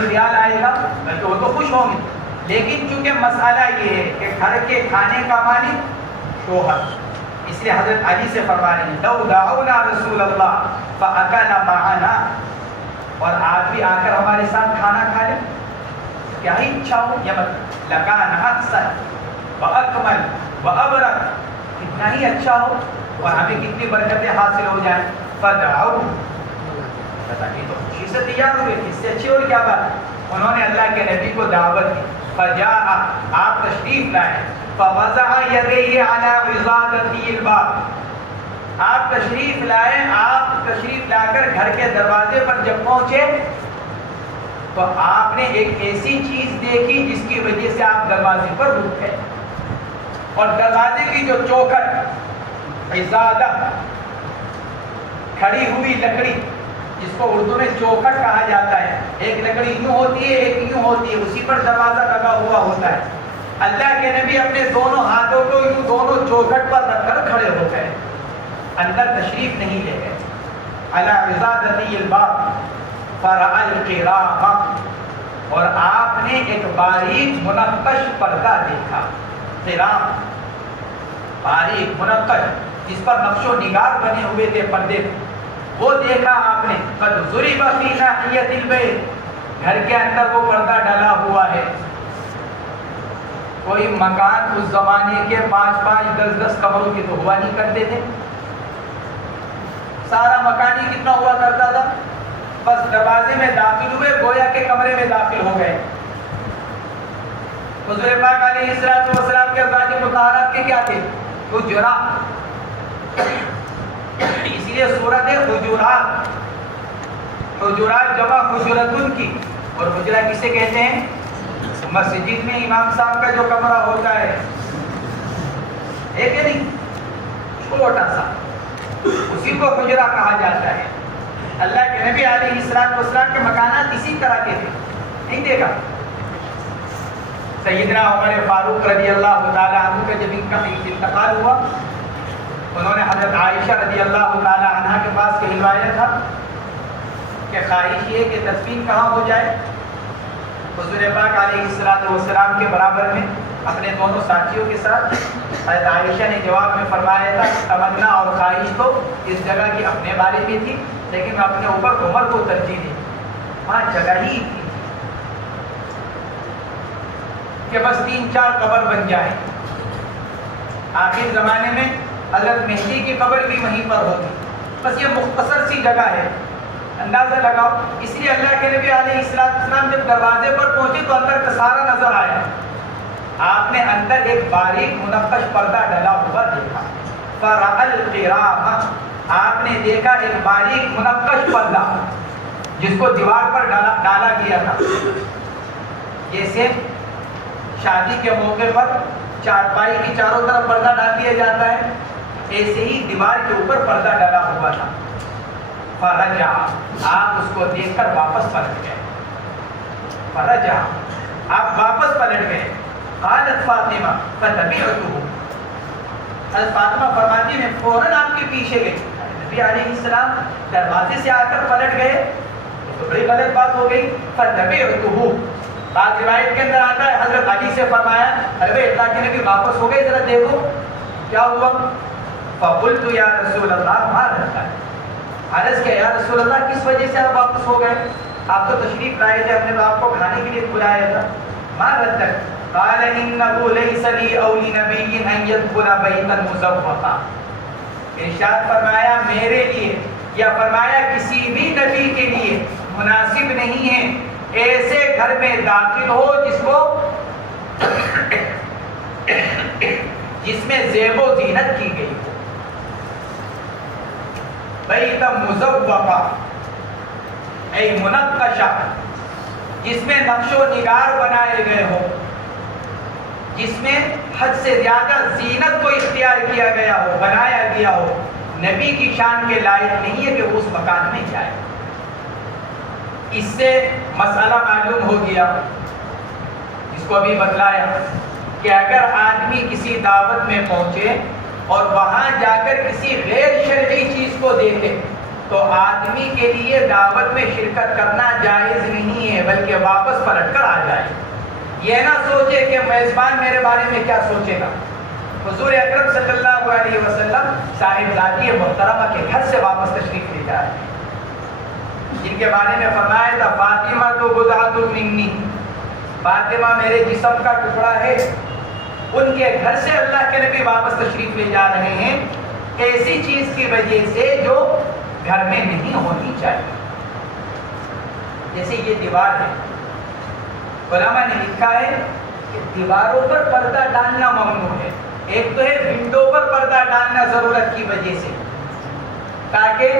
خیال آئے گا، بلکہ وہ تو خوش ہوں گے. لیکن چونکہ مسئلہ یہ ہے کہ گھر کے کھانے کا مالک شوہر، اس لیے حضرت علی سے فرما رہے ہیں لو دعونا رسول اللہ فاکل معنا، اور آپ بھی آ کر ہمارے ساتھ کھانا کھا لیں، کیا ہی اچھا ہو. یا مطلب لکان احسن واکمل وابرک، کتنا ہی اچھا ہو اور ہمیں کتنی برکتیں حاصل ہو جائیں. فدعوا، بتائیے تو خوشی سے تیار ہوئے، اس سے اچھی اور کیا بات. انہوں نے اللہ کے نبی کو دعوت دی. فجاء، آپ تشریف لائے. فوضع یدیہ علی عضادتی الباب، آپ تشریف لائے. آپ تشریف لا کر گھر کے دروازے پر جب پہنچے تو آپ نے ایک ایسی چیز دیکھی جس کی وجہ سے آپ دروازے پر رک گئے. اور دروازے کی جو چوکھٹ، عضادہ کھڑی ہوئی لکڑی، جس کو اردو میں چوکھٹ کہا جاتا ہے، ایک لکڑی یوں ہوتی ہے ایک یوں ہوتی ہے، اسی پر دروازہ لگا ہوا ہوتا ہے. اللہ کے نبی اپنے دونوں ہاتھوں کو یوں دونوں چوکھٹ پر رکھ کر کھڑے ہو گئے، اندر تشریف نہیں لے گئے. علی عضادتی الباب فرأى القراء، اور آپ نے ایک باریک منقش پردہ دیکھا. قراء باریک منقش، جس پر نقش و نگار بنے ہوئے تھے پردے، وہ دیکھا آپ نے. قد ضرب فی ناحیۃ البیت، گھر کے اندر وہ پردہ ڈلا ہوا ہے. کوئی مکان اس زمانے کے 5-5 10-10 کمروں کے تو ہوا نہیں کرتے تھے. سارا مکانی کتنا ہوا کرتا تھا؟ بس دروازے میں داخل ہوئے گویا کے کمرے میں داخل ہو گئے. حضور پاک علیہ السلام کے ازواج مطہرات کے کیا تھے؟ حجرات. اسی لیے سورت ہے حجرات. حجرات جمع حجرتن کی. اور حجرہ کسے کہتے ہیں؟ مسجد میں امام صاحب کا جو کمرہ ہوتا ہے کہ نہیں چھوٹا سا, اسی کو حجرہ کہا جاتا ہے. اللہ کے نبی علیہ السلام کے مکانات اسی طرح کے تھے. نہیں دیکھا سیدنا عمر فاروق رضی اللہ تعالی عنہ کا جب ان کا انتقال ہوا, انہوں نے حضرت عائشہ رضی اللہ تعالی عنہ کے پاس کہلوایا تھا کہ خواہش یہ کہ دفن کہاں ہو جائے. حضور پاک علیہ السلام کے برابر میں اپنے دونوں ساتھیوں کے ساتھ حضرت عائشہ نے جواب میں فرمایا تھا تمنا اور خواہش تو اس جگہ کی اپنے بارے میں تھی, لیکن میں اپنے اوپر عمر کو ترجیح دی. وہاں جگہ ہی تھی کہ بس 3-4 قبر بن جائے. آخر زمانے میں حضرت مہدی کی قبر بھی وہیں پر ہوتی. بس یہ مختصر سی جگہ ہے, اندازہ لگاؤ. اس لیے اللہ کے نبی علیہ السلام جب دروازے پر پہنچے تو اندر کا سارا نظر آیا. آپ نے اندر ایک باریک منقش پردہ ڈلا ہوا دیکھا. فرأى القرامة, آپ نے دیکھا ایک باریک منقش پردہ جس کو دیوار پر ڈالا گیا تھا. جیسے شادی کے موقع پر چارپائی کی چاروں طرف پردہ ڈال دیا جاتا ہے, ایسے ہی دیوار کے اوپر پردہ ڈالا ہوا تھا. فرجع, آپ اس کو دیکھ کر واپس پلٹ گئے. فرجع, آپ واپس پلٹ گئے. قالت فاطمہ فتبعته, حضرت فاطمہ فرماتی میں فوراً آپ کے پیچھے گئی. نبی علیہ السلام دروازے سے آ کر پلٹ گئے تو بڑی غلط بات ہو گئی. فتبعته, بعض روایت کے اندر آتا ہے حضرت علی سے فرمایا ارے اللہ کے نبی واپس ہو گئے, ذرا دیکھو کیا ہوا. فقلت یا رسول اللہ ما رہتا ہے, عرض کیا یا رسول اللہ کس وجہ سے آپ واپس ہو گئے؟ آپ تو تشریف لائے تھے, ہم نے آپ کو کھانے کے لیے بلایا تھا. ما رہتا ہے. قال انه ليس لي او لنبي ان يدخل بيتا مزوقا, ارشاد فرمایا میرے لیے یا فرمایا کسی بھی نبی کے لیے مناسب نہیں ہے ایسے گھر میں داخل ہو جس میں زیب و زینت کی گئی ہو. بیت مزوقا ای منقشہ, جس میں نقش و نگار بنائے گئے ہو, جس میں حد سے زیادہ زینت کو اختیار کیا گیا ہو, بنایا گیا ہو. نبی کی شان کے لائق نہیں ہے کہ وہ اس مکان میں جائے. اس سے مسئلہ معلوم ہو گیا جس کو ابھی بتلایا کہ اگر آدمی کسی دعوت میں پہنچے اور وہاں جا کر کسی غیر شرعی چیز کو دیکھے تو آدمی کے لیے دعوت میں شرکت کرنا جائز نہیں ہے, بلکہ واپس پلٹ کر آ جائے. یہ نہ سوچے کہ میزبان میرے بارے میں کیا سوچے گا. حضور اکرم صلی اللہ علیہ وسلم صاحبزادی محترمہ کے گھر سے واپس تشریف لے جا رہے ہیں, جن کے بارے میں فرمایا تھا فاطمہ تو بضعۃ منی, فاطمہ میرے جسم کا ٹکڑا ہے. ان کے گھر سے اللہ کے نبی واپس تشریف لے جا رہے ہیں ایسی چیز کی وجہ سے جو گھر میں نہیں ہونی چاہیے. جیسے یہ دیوار ہے, علماء نے لکھا ہے کہ دیواروں پر پردہ ڈالنا ممنوع ہے. ایک تو ہے ونڈو پر پردہ ڈالنا ضرورت کی وجہ سے, تاکہ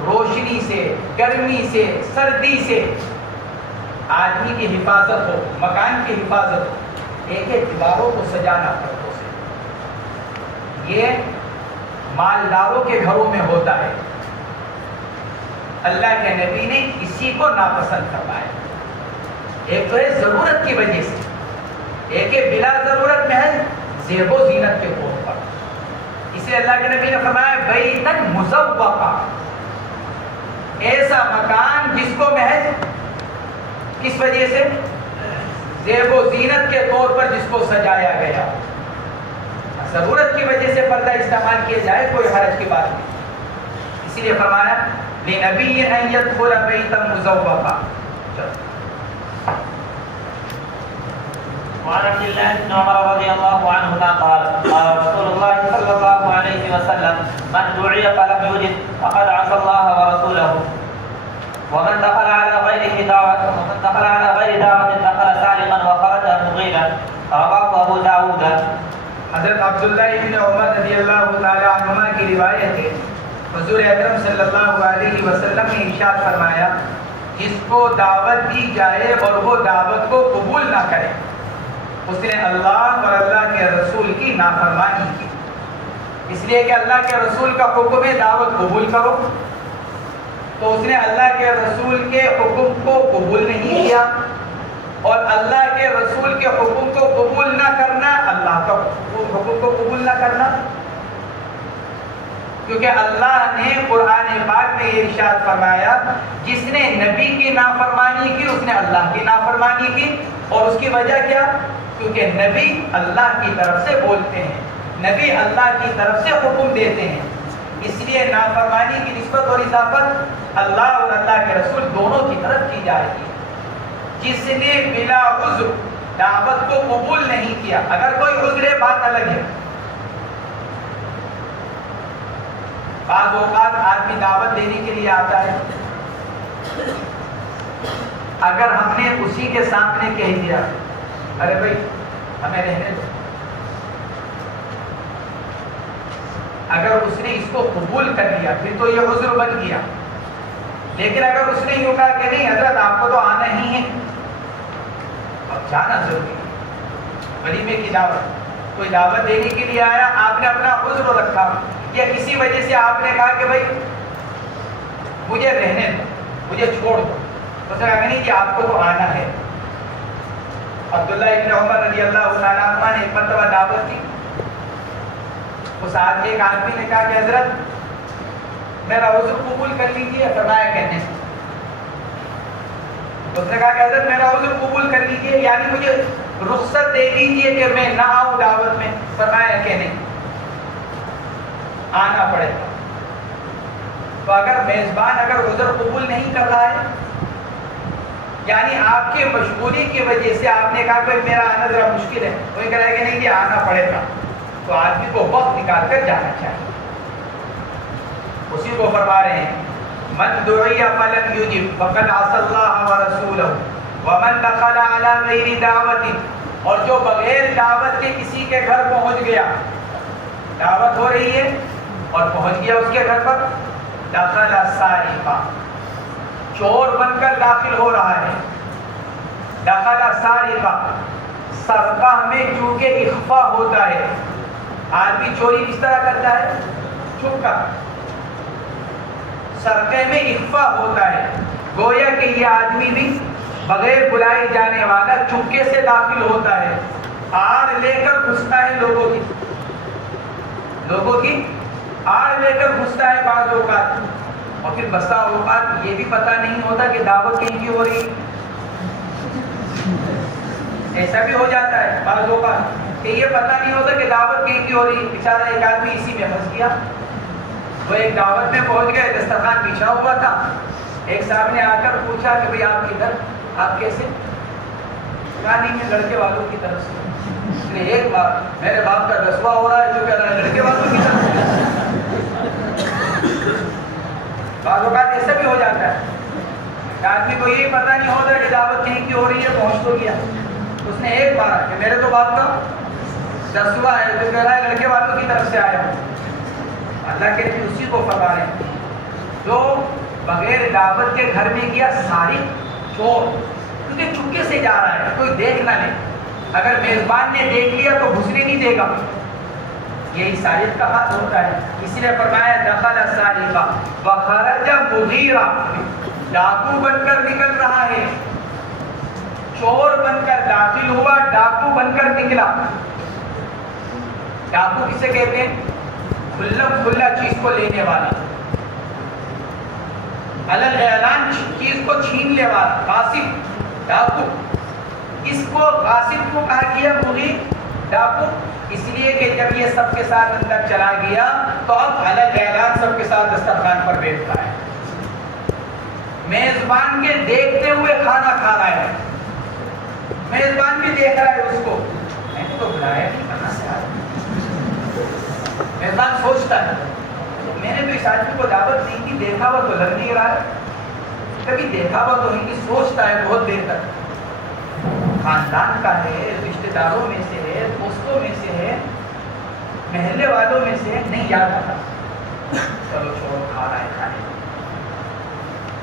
روشنی سے, گرمی سے, سردی سے آدمی کی حفاظت ہو, مکان کی حفاظت ہو. ایک ہے دیواروں کو سجانا پردوں سے, یہ مالداروں کے گھروں میں ہوتا ہے. اللہ کے نبی نے اسی کو ناپسند فرمایا. ایک تو ہے ضرورت کی وجہ سے, ایک ہے بلا ضرورت محض زیب و زینت کے طور پر. اسے اللہ کے نبی نے فرمایا بیتن مزوقا, ایسا مکان جس کو محض کس وجہ سے زیب و زینت کے طور پر جس کو سجایا گیا. ضرورت کی وجہ سے پردہ استعمال کیا جائے کوئی حرج کی بات نہیں. اسی لیے فرمایا لنبی ان يدخل بیتا مزوقا. وعن عبد الله بن عمر رضي الله عنهما قال قال رسول الله صلى الله عليه وسلم من دعي فلم يجب فقد عصى الله ورسوله ومن دخل على غير دعوة دخل سارقا وخرج مغيلا رواه ابو داود. حضرت عبداللہ ابن عمر رضی اللہ تعالی عنہما کی روایت ہے، حضور اکرم صلی اللہ علیہ وسلم نے ارشاد فرمایا جس کو دعوت دی جائے اور وہ دعوت کو قبول نہ کرے اس نے اللہ اور اللہ کے رسول کی نافرمانی کی. اس لیے کہ اللہ کے رسول کا حکم ہے دعوت قبول کرو، تو اس نے اللہ کے رسول کے حکم کو قبول نہیں کیا، اور اللہ کے رسول کے حکم کو قبول نہ کرنا اللہ کا حکم کو قبول نہ کرنا، کیونکہ اللہ نے قرآن پاک میں یہ ارشاد فرمایا جس نے نبی کی نافرمانی کی اس نے اللہ کی نافرمانی کی. اور اس کی وجہ کیا؟ کیونکہ نبی اللہ کی طرف سے بولتے ہیں، نبی اللہ کی طرف سے حکم دیتے ہیں، اس لیے نافرمانی کی نسبت اور اضافت اللہ اور اللہ کے رسول دونوں کی طرف کی جا رہی ہے. جس نے بلا عذر دعوت کو قبول نہیں کیا، اگر کوئی عذر ہے بات الگ ہے. بعض اوقات آدمی دعوت دینے کے لیے آتا ہے، اگر ہم نے اسی کے سامنے کہہ دیا ارے بھائی ہمیں رہنے دو، اگر اس نے اس کو قبول کر لیا پھر تو یہ عذر بن گیا. لیکن اگر اس نے یوں کہا کہ نہیں حضرت آپ کو تو آنا ہی ہے، اب جانا ضروری ہے. ولیمے کی دعوت، کوئی دعوت دینے کے لیے آیا، آپ نے اپنا عذر رکھا یا کسی وجہ سے آپ نے کہا کہ بھائی مجھے رہنے دو، مجھے چھوڑ دو، اس نے کہا نہیں کہ آپ کو تو آنا ہے. عبداللہ ابن عمر رضی اللہ تعالیٰ عنہ نے ایک مرتبہ دعوت کی. اس آدمی ایک آدمی نے کہا کہ حضرت میرا عذر قبول کر لیجیے. فرمایا کہنے اس نے کہا کہ حضرت میرا عذر قبول کر لیجیے، یعنی مجھے رخصت دے دیجیے کہ میں نہ آؤں دعوت میں. فرمایا کہ نہیں، آنا پڑے گا. تو اگر میزبان اگر عذر قبول نہیں کر رہا ہے، یعنی آپ کی مشغولی کی وجہ سے آپ نے کہا کہ میرا آنا ذرا مشکل ہے، تو یہ کہہ رہا ہے کہ نہیں یہ آنا پڑے گا، تو آدمی کو وقت نکال کر جانا چاہیے. اسی کو فرما رہے ہیں من دعی فلم یجب فقد عصى الله ورسوله ومن دخل على غیر دعوت، اور جو بغیر دعوت کے کسی کے گھر پہنچ گیا، دعوت ہو رہی ہے اور پہنچ گیا اس کے گھر پر، دخل سارقا، چور بن کر داخل ہو رہا ہے. دخل سارقا، سرقہ میں چونکہ اخفا ہوتا ہے، آدمی چوری کس طرح کرتا ہے؟ چھپ کر. سرقے میں اخفا ہوتا ہے، گویا کہ یہ آدمی بھی بغیر بلائے جانے والا چپکے سے داخل ہوتا ہے، آڑ لے کر گھستا ہے لوگوں کی آڑ لے کر گھستا ہے بعض اوقات. اور پھر بسا اوقات یہ بھی پتہ نہیں ہوتا کہ دعوت کہیں کی ہو رہی. ایسا بھی ہو جاتا ہے بعض اوقات کہ یہ پتہ نہیں ہوتا کہ دعوت کہیں کی ہو رہی. بیچارہ ایک آدمی اسی میں پھنس گیا. وہ ایک دعوت میں پہنچ گئے، دسترخوان بچھا ہوا تھا. ایک صاحب نے آ کر پوچھا کہ بھئی آپ کدھر، آپ کیسے؟ کہا نہیں میں لڑکے والوں کی طرف سے. ایک بار میرے باپ کا رسوا ہو رہا ہے جو کہہ رہا ہے لڑکے والوں کی طرف سے. بعض اوقات ایسا بھی ہو جاتا ہے کہ آدمی کو یہ پتہ نہیں ہوتا کہ دعوت کہیں کی ہو رہی ہے، پہنچ تو گیا. اس نے ایک بار کہ میرے تو باپ کا رسوا ہے جو کہہ رہا ہے لڑکے والوں کی طرف سے آیا ہوں. اللہ کے لیے اسی کو فرما رہے ہیں جو بغیر دعوت کے گھر میں گیا ساری چور، کیونکہ چپکے سے جا رہا ہے، کوئی دیکھ نہ لے. اگر میزبان نے دیکھ لیا تو گھسنے نہیں دے گا. یہی سارق کا حق ہوتا ہے. اس لیے فرمایا دخل سارقا وخرج مغیرا، ڈاکو بن کر نکل رہا ہے، چور بن کر داخل ہوا، ڈاکو بن کر نکلا. ڈاکو کسے کہتے ہیں؟ کھلا چیز کو لینے والا، علل اعلان چیز کو چھیننے والا، غاصب، ڈاکو. اس کو غاصب کو کہا گیا مغیر، ڈاکو، اس لیے کہ جب یہ سب کے ساتھ اندر چلا گیا تو اب علل اعلان سب کے ساتھ دسترخوان پر بیٹھتا ہے، میزبان کے دیکھتے ہوئے کھانا کھا رہا ہے. میزبان بھی دیکھ رہا ہے اس کو، میں نے تو بلایا نہیں، کہاں سے آیا؟ میزبان سوچتا ہے میں نے تو اس آدمی کو دعوت دی تھی، دیکھا ہوا تو لگ نہیں رہا ہے، کبھی دیکھا ہوا تو ہی سوچتا ہے بہت دیر تک، خاندان کا ہے، رشتے داروں میں سے ہے، دوستوں میں سے ہے، محلے والوں میں سے ہے، نہیں یاد آتا، چلو چھوڑو، کھا رہا ہے کھانے،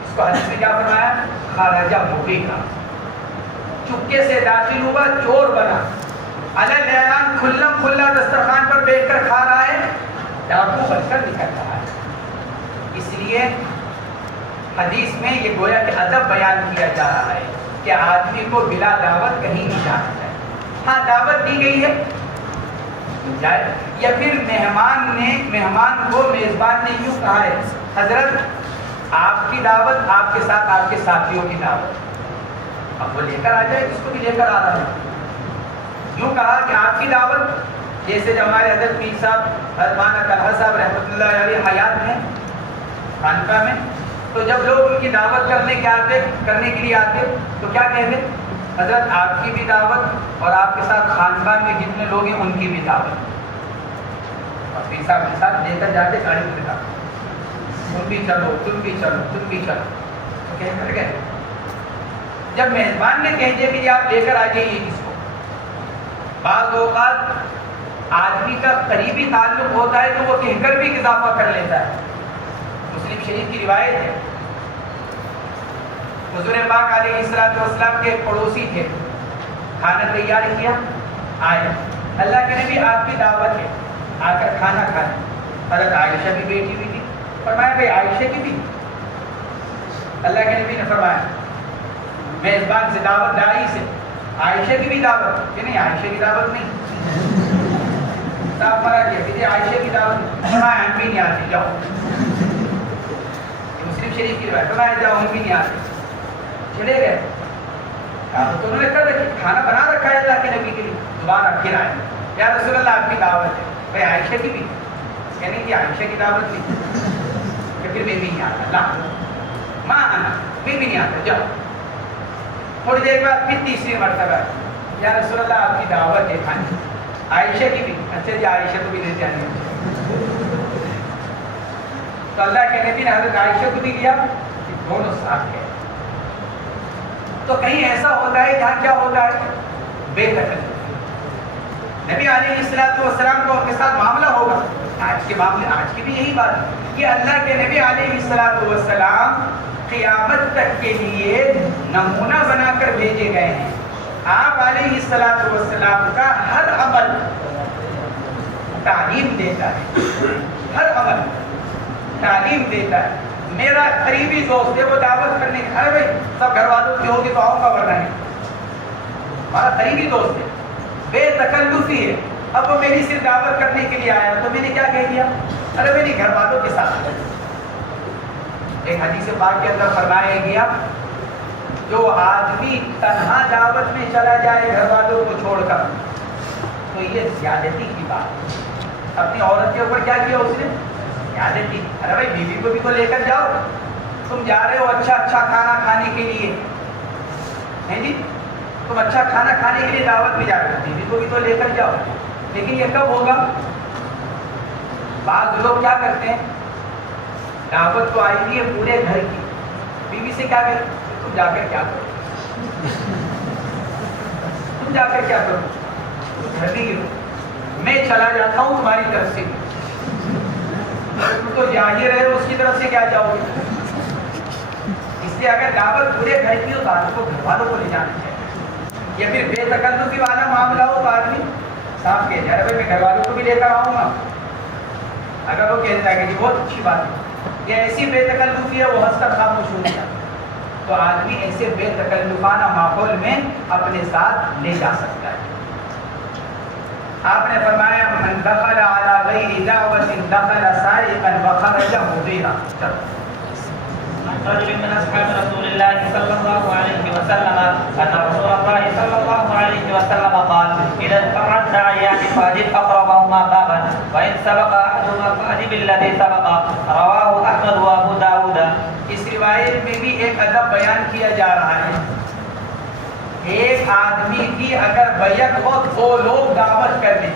اس کو حدیث میں کیا فرمایا؟ خرج مبینا، چپکے سے داخل ہوا، چور بنا، علل اعلان کھلم کھلا دسترخوان پر بیٹھ کر کھا رہا ہے، ڈاکو بن کر نکل رہا ہے۔ اس لیے حدیث میں یہ گویا کہ ادب بیان کیا جا رہا ہے کہ آدمی کو بلا دعوت کہیں نہیں جانا چاہیے۔ ہاں دعوت دی گئی ہے جائے، یا پھر مہمان کو میزبان نے یوں کہا ہے حضرت آپ کی دعوت، آپ کے ساتھ آپ کے ساتھیوں کی دعوت، اب وہ لے کر آ جائے، جس کو بھی لے کر آ رہا ہے، یوں کہا کہ آپ کی دعوت، جیسے جب ہمارے حضرت پیر صاحب ارمان طلحہ صاحب رحمۃ اللہ علیہ حیات میں خانقاہ میں، تو جب لوگ ان کی دعوت کرنے کے لیے آتے تو کیا کہتے؟ حضرت آپ کی بھی دعوت اور آپ کے ساتھ خانقاہ میں جتنے لوگ ہیں ان کی بھی دعوت، اور پیر صاحب کے ساتھ لے کر جاتے گاڑی میں جاتے، تم بھی چلو، تم بھی چلو، تم بھی چلو، تو کہہ کر گئے۔ جب میزبان نے کہہ دیا کہ آپ لے کر آ جائیے اس کو، بعض اوقات آدمی کا قریبی تعلق ہوتا ہے تو وہ کہہ کر بھی اضافہ کر لیتا ہے۔ مسلم شریف کی روایت ہے، حضور پاک علیہ السلام کے پڑوسی تھے، کھانا تیار کیا، آئے، اللہ کے نبی آپ کی دعوت ہے، آ کر کھانا کھائیں۔ حضرت عائشہ بھی بیٹھی ہوئی تھی، فرمایا بھائی عائشہ کی بھی، اللہ کے نبی نے فرمایا میزبان سے دعوت، داعی سے عائشہ کی بھی دعوت، کہ نہیں عائشہ کی دعوت نہیں، صاحب مرا کیا کہ عائشہ کی دعوت، فرمایا ہم بھی نہیں آتے، جاؤ۔ مسلم شریف کی روایت، فرمایا جاؤ ہم بھی نہیں آتے، چلے گئے۔ تو انہوں نے کر رکھی، کھانا بنا رکھا ہے اللہ کے نبی کے لیے، دوبارہ پھر آئے، یا رسول اللہ آپ کی دعوت ہے، بھائی عائشہ کی بھی، کہنے کی عائشہ کی دعوت بھی، کہ پھر میں بھی نہیں آتا، لا ماں آنا، میں بھی نہیں آتا، جاؤ۔ تھوڑی دیر بعد پھر تیسری مرتبہ، یا رسول اللہ آپ کی دعوت ہے کھانے، عائشہ کی بھی، اچھا جی عائشہ کو بھی لے جانے، تو اللہ کے نبی نے حضرت عائشہ کو بھی لیا، دونوں ساتھ گئے۔ تو کہیں ایسا ہوتا ہے جہاں کیا ہوتا ہے؟ بے تکلف، نبی علیہ السلام کو ان کے ساتھ معاملہ ہوگا، آج کے معاملے، آج کی بھی یہی بات ہے کہ اللہ کے نبی علیہ السلام قیامت تک کے لیے نمونہ بنا کر بھیجے گئے ہیں۔ آپ علیہ السلام کا ہر عمل تعلیم دیتا ہے، ہر عمل تعلیم دیتا ہے۔ میرا قریبی دوست ہے، وہ دعوت کرنے ارے بھائی سب گھر والوں کی ہوگی تو آؤں گا، ورنہ نہیں، ہمارا قریبی دوست ہے، بے تکلفی ہے، اب وہ میری صرف دعوت کرنے کے لیے آیا تو میں نے کیا کہہ دیا؟ ارے میری گھر والوں کے ساتھ۔ ایک حدیث پاک کے اندر فرمایا گیا جو آدمی تنہا دعوت میں چلا جائے گھر والوں کو چھوڑ کر تو یہ زیادتی کی بات، اپنی عورت کے اوپر کیا کیا اس نے؟ زیادتی۔ ارے بھائی بیوی کو بھی تو لے کر جاؤ، تم جا رہے ہو اچھا کھانا کھانے کے لیے، ہیں جی تم اچھا کھانا کھانے کے لیے دعوت میں جا رہے ہو، بیوی کو بھی تو لے کر جاؤ۔ لیکن یہ کب ہوگا؟ بعض لوگ کیا کرتے ہیں، دعوت تو آئی ہوئی ہے پورے گھر کی، بیوی سے کیا کرتے؟ تم جا کر کیا کرو، تم جا کر کیا کرو، گھر بھی گرو، میں چلا جاتا ہوں تمہاری طرف سے، تم تو جا ہی رہے ہو، اس کی طرف سے کیا جاؤ گے؟ اس لیے اگر دعوت پورے گھر کی ہو تو آدمی کو گھر والوں کو لے جانا چاہیے، یا پھر بے تکلفی والا معاملہ ہو تو آدمی صاف کہہ جائے بھائی میں گھر والوں کو بھی لے کر آؤں گا، اگر وہ کہتا ہے کہ جی بہت اچھی بات ہے، یہ ایسی بے تکلفی ہے، وہ ہنس کر خاموش ہو گیا، تو آدمی ایسے بے تکلفانہ ماحول میں اپنے ساتھ لے جا سکتا ہے۔ آپ نے فرمایا من دخل علی غیر دعوت دخل سارقا وخرج مبیرا۔ رجل من اصحاب رسول الله صلى الله عليه وسلم ان رسول الله صلى الله عليه وسلم قال اذا اضطر الداعيان فاجب اقربهما بابا وان سبق احدهما فاجب الذي سبق، رواه احمد وابو داود۔ اس روایت میں بھی ایک ادب بیان کیا جا رہا ہے، ایک آدمی کی اگر بیک وقت دو لوگ دعوت کر دیں،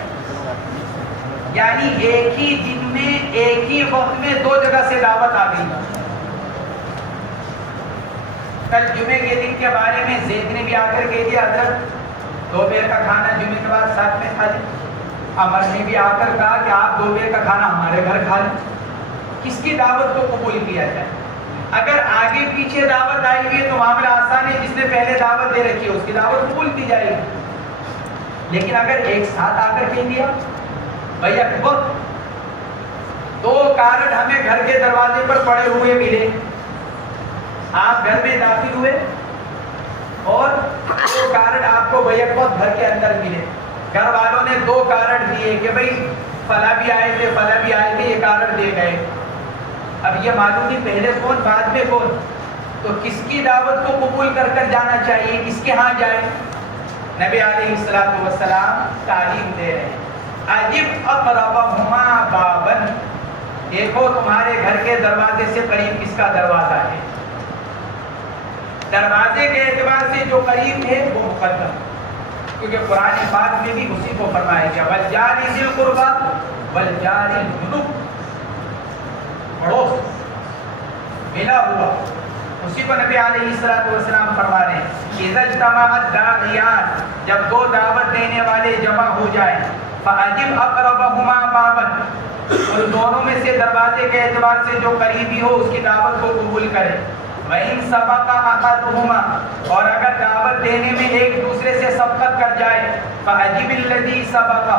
یعنی ایک ہی دن میں ایک ہی وقت میں 2 جگہ سے دعوت آ گئی. کل جمعے کے دن کے بارے میں زید نے بھی آ کر کہہ دیا حضرت 2 بیر کا کھانا جمعے کے بعد ساتھ میں کھا لیں. عمر نے بھی آ کر کہا کہ آپ 2 بیر کا کھانا ہمارے گھر کھا لیں. کس کی دعوت کو قبول کیا جائے؟ اگر آگے پیچھے دعوت آئی ہوئی ہے تو معاملہ آسان ہے. جس نے پہلے دعوت دے رکھی ہے اس کی دعوت قبول کی جائے گی. لیکن اگر ایک ساتھ آ کر کہہ دیا بھائی اکبر 2 کارڈ ہمیں گھر کے دروازے پر پڑے ہوئے ملے, آپ گھر میں داخل ہوئے اور 2 کارڈ آپ کو بھائی اکبر گھر کے اندر ملے. گھر والوں نے 2 کارڈ دیے کہ بھائی فلاں بھی آئے تھے فلاں بھی آئے تھے, یہ کارڈ دے گئے. اب یہ معلوم نہیں پہلے کون بعد میں کون, تو کس کی دعوت کو قبول کر کر جانا چاہیے, کس کے ہاں جائے؟ نبی علیہ الصلوۃ والسلام تعلیم دے رہے ہیں عجب اقربہما بابا, دیکھو تمہارے گھر کے دروازے سے قریب کس کا دروازہ ہے. دروازے کے اعتبار سے جو قریب ہے وہ مقدم, کیونکہ قرآن پاک میں بھی اسی کو فرمایا گیا والجار ذی القربى والجار الجنب, پڑوس ملا ہوا, اسی کو نبی علیہ الصلوۃ والسلام فرما رہے ہیں اذا اجتمعت الداعیان, جب 2 دعوت دینے والے جمع ہو جائیں فاجب اقربہما بابا, اور دونوں میں سے دروازے کے اعتبار سے جو قریبی ہو اس کی دعوت کو قبول کرے. وَإِن سَبَقَ أَحَدُهُمَا, اور اگر دعوت دینے میں ایک دوسرے سے سبقت کر جائے فَأَجِبِ الَّذِي سَبَقَ,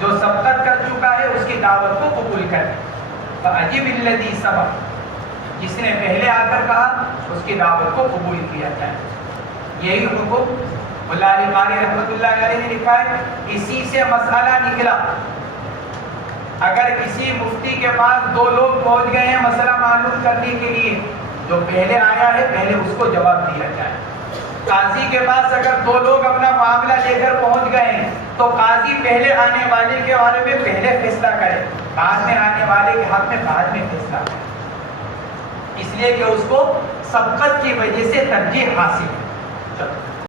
جو سبقت کر چکا ہے اس کی دعوت کو قبول کرے. فَأَجِبِ الَّذِي سَبَقَ, جس نے پہلے آ کر کہا اس کی دعوت کو قبول کیا جائے. یہی حکم مولا علی قاری رحمۃ اللہ علیہ نے لکھا ہے. اسی سے مسئلہ نکلا, اگر کسی مفتی کے پاس 2 لوگ پہنچ گئے ہیں مسئلہ معلوم کرنے کے لیے, جو پہلے آیا ہے پہلے اس کو جواب دیا جائے. قاضی کے پاس اگر 2 لوگ اپنا معاملہ لے کر پہنچ گئے ہیں تو قاضی پہلے آنے والے کے بارے میں پہلے فیصلہ کرے, بعد میں آنے والے کے حق میں بعد میں فیصلہ کرے, اس لیے کہ اس کو سبقت کی وجہ سے ترجیح حاصل ہے.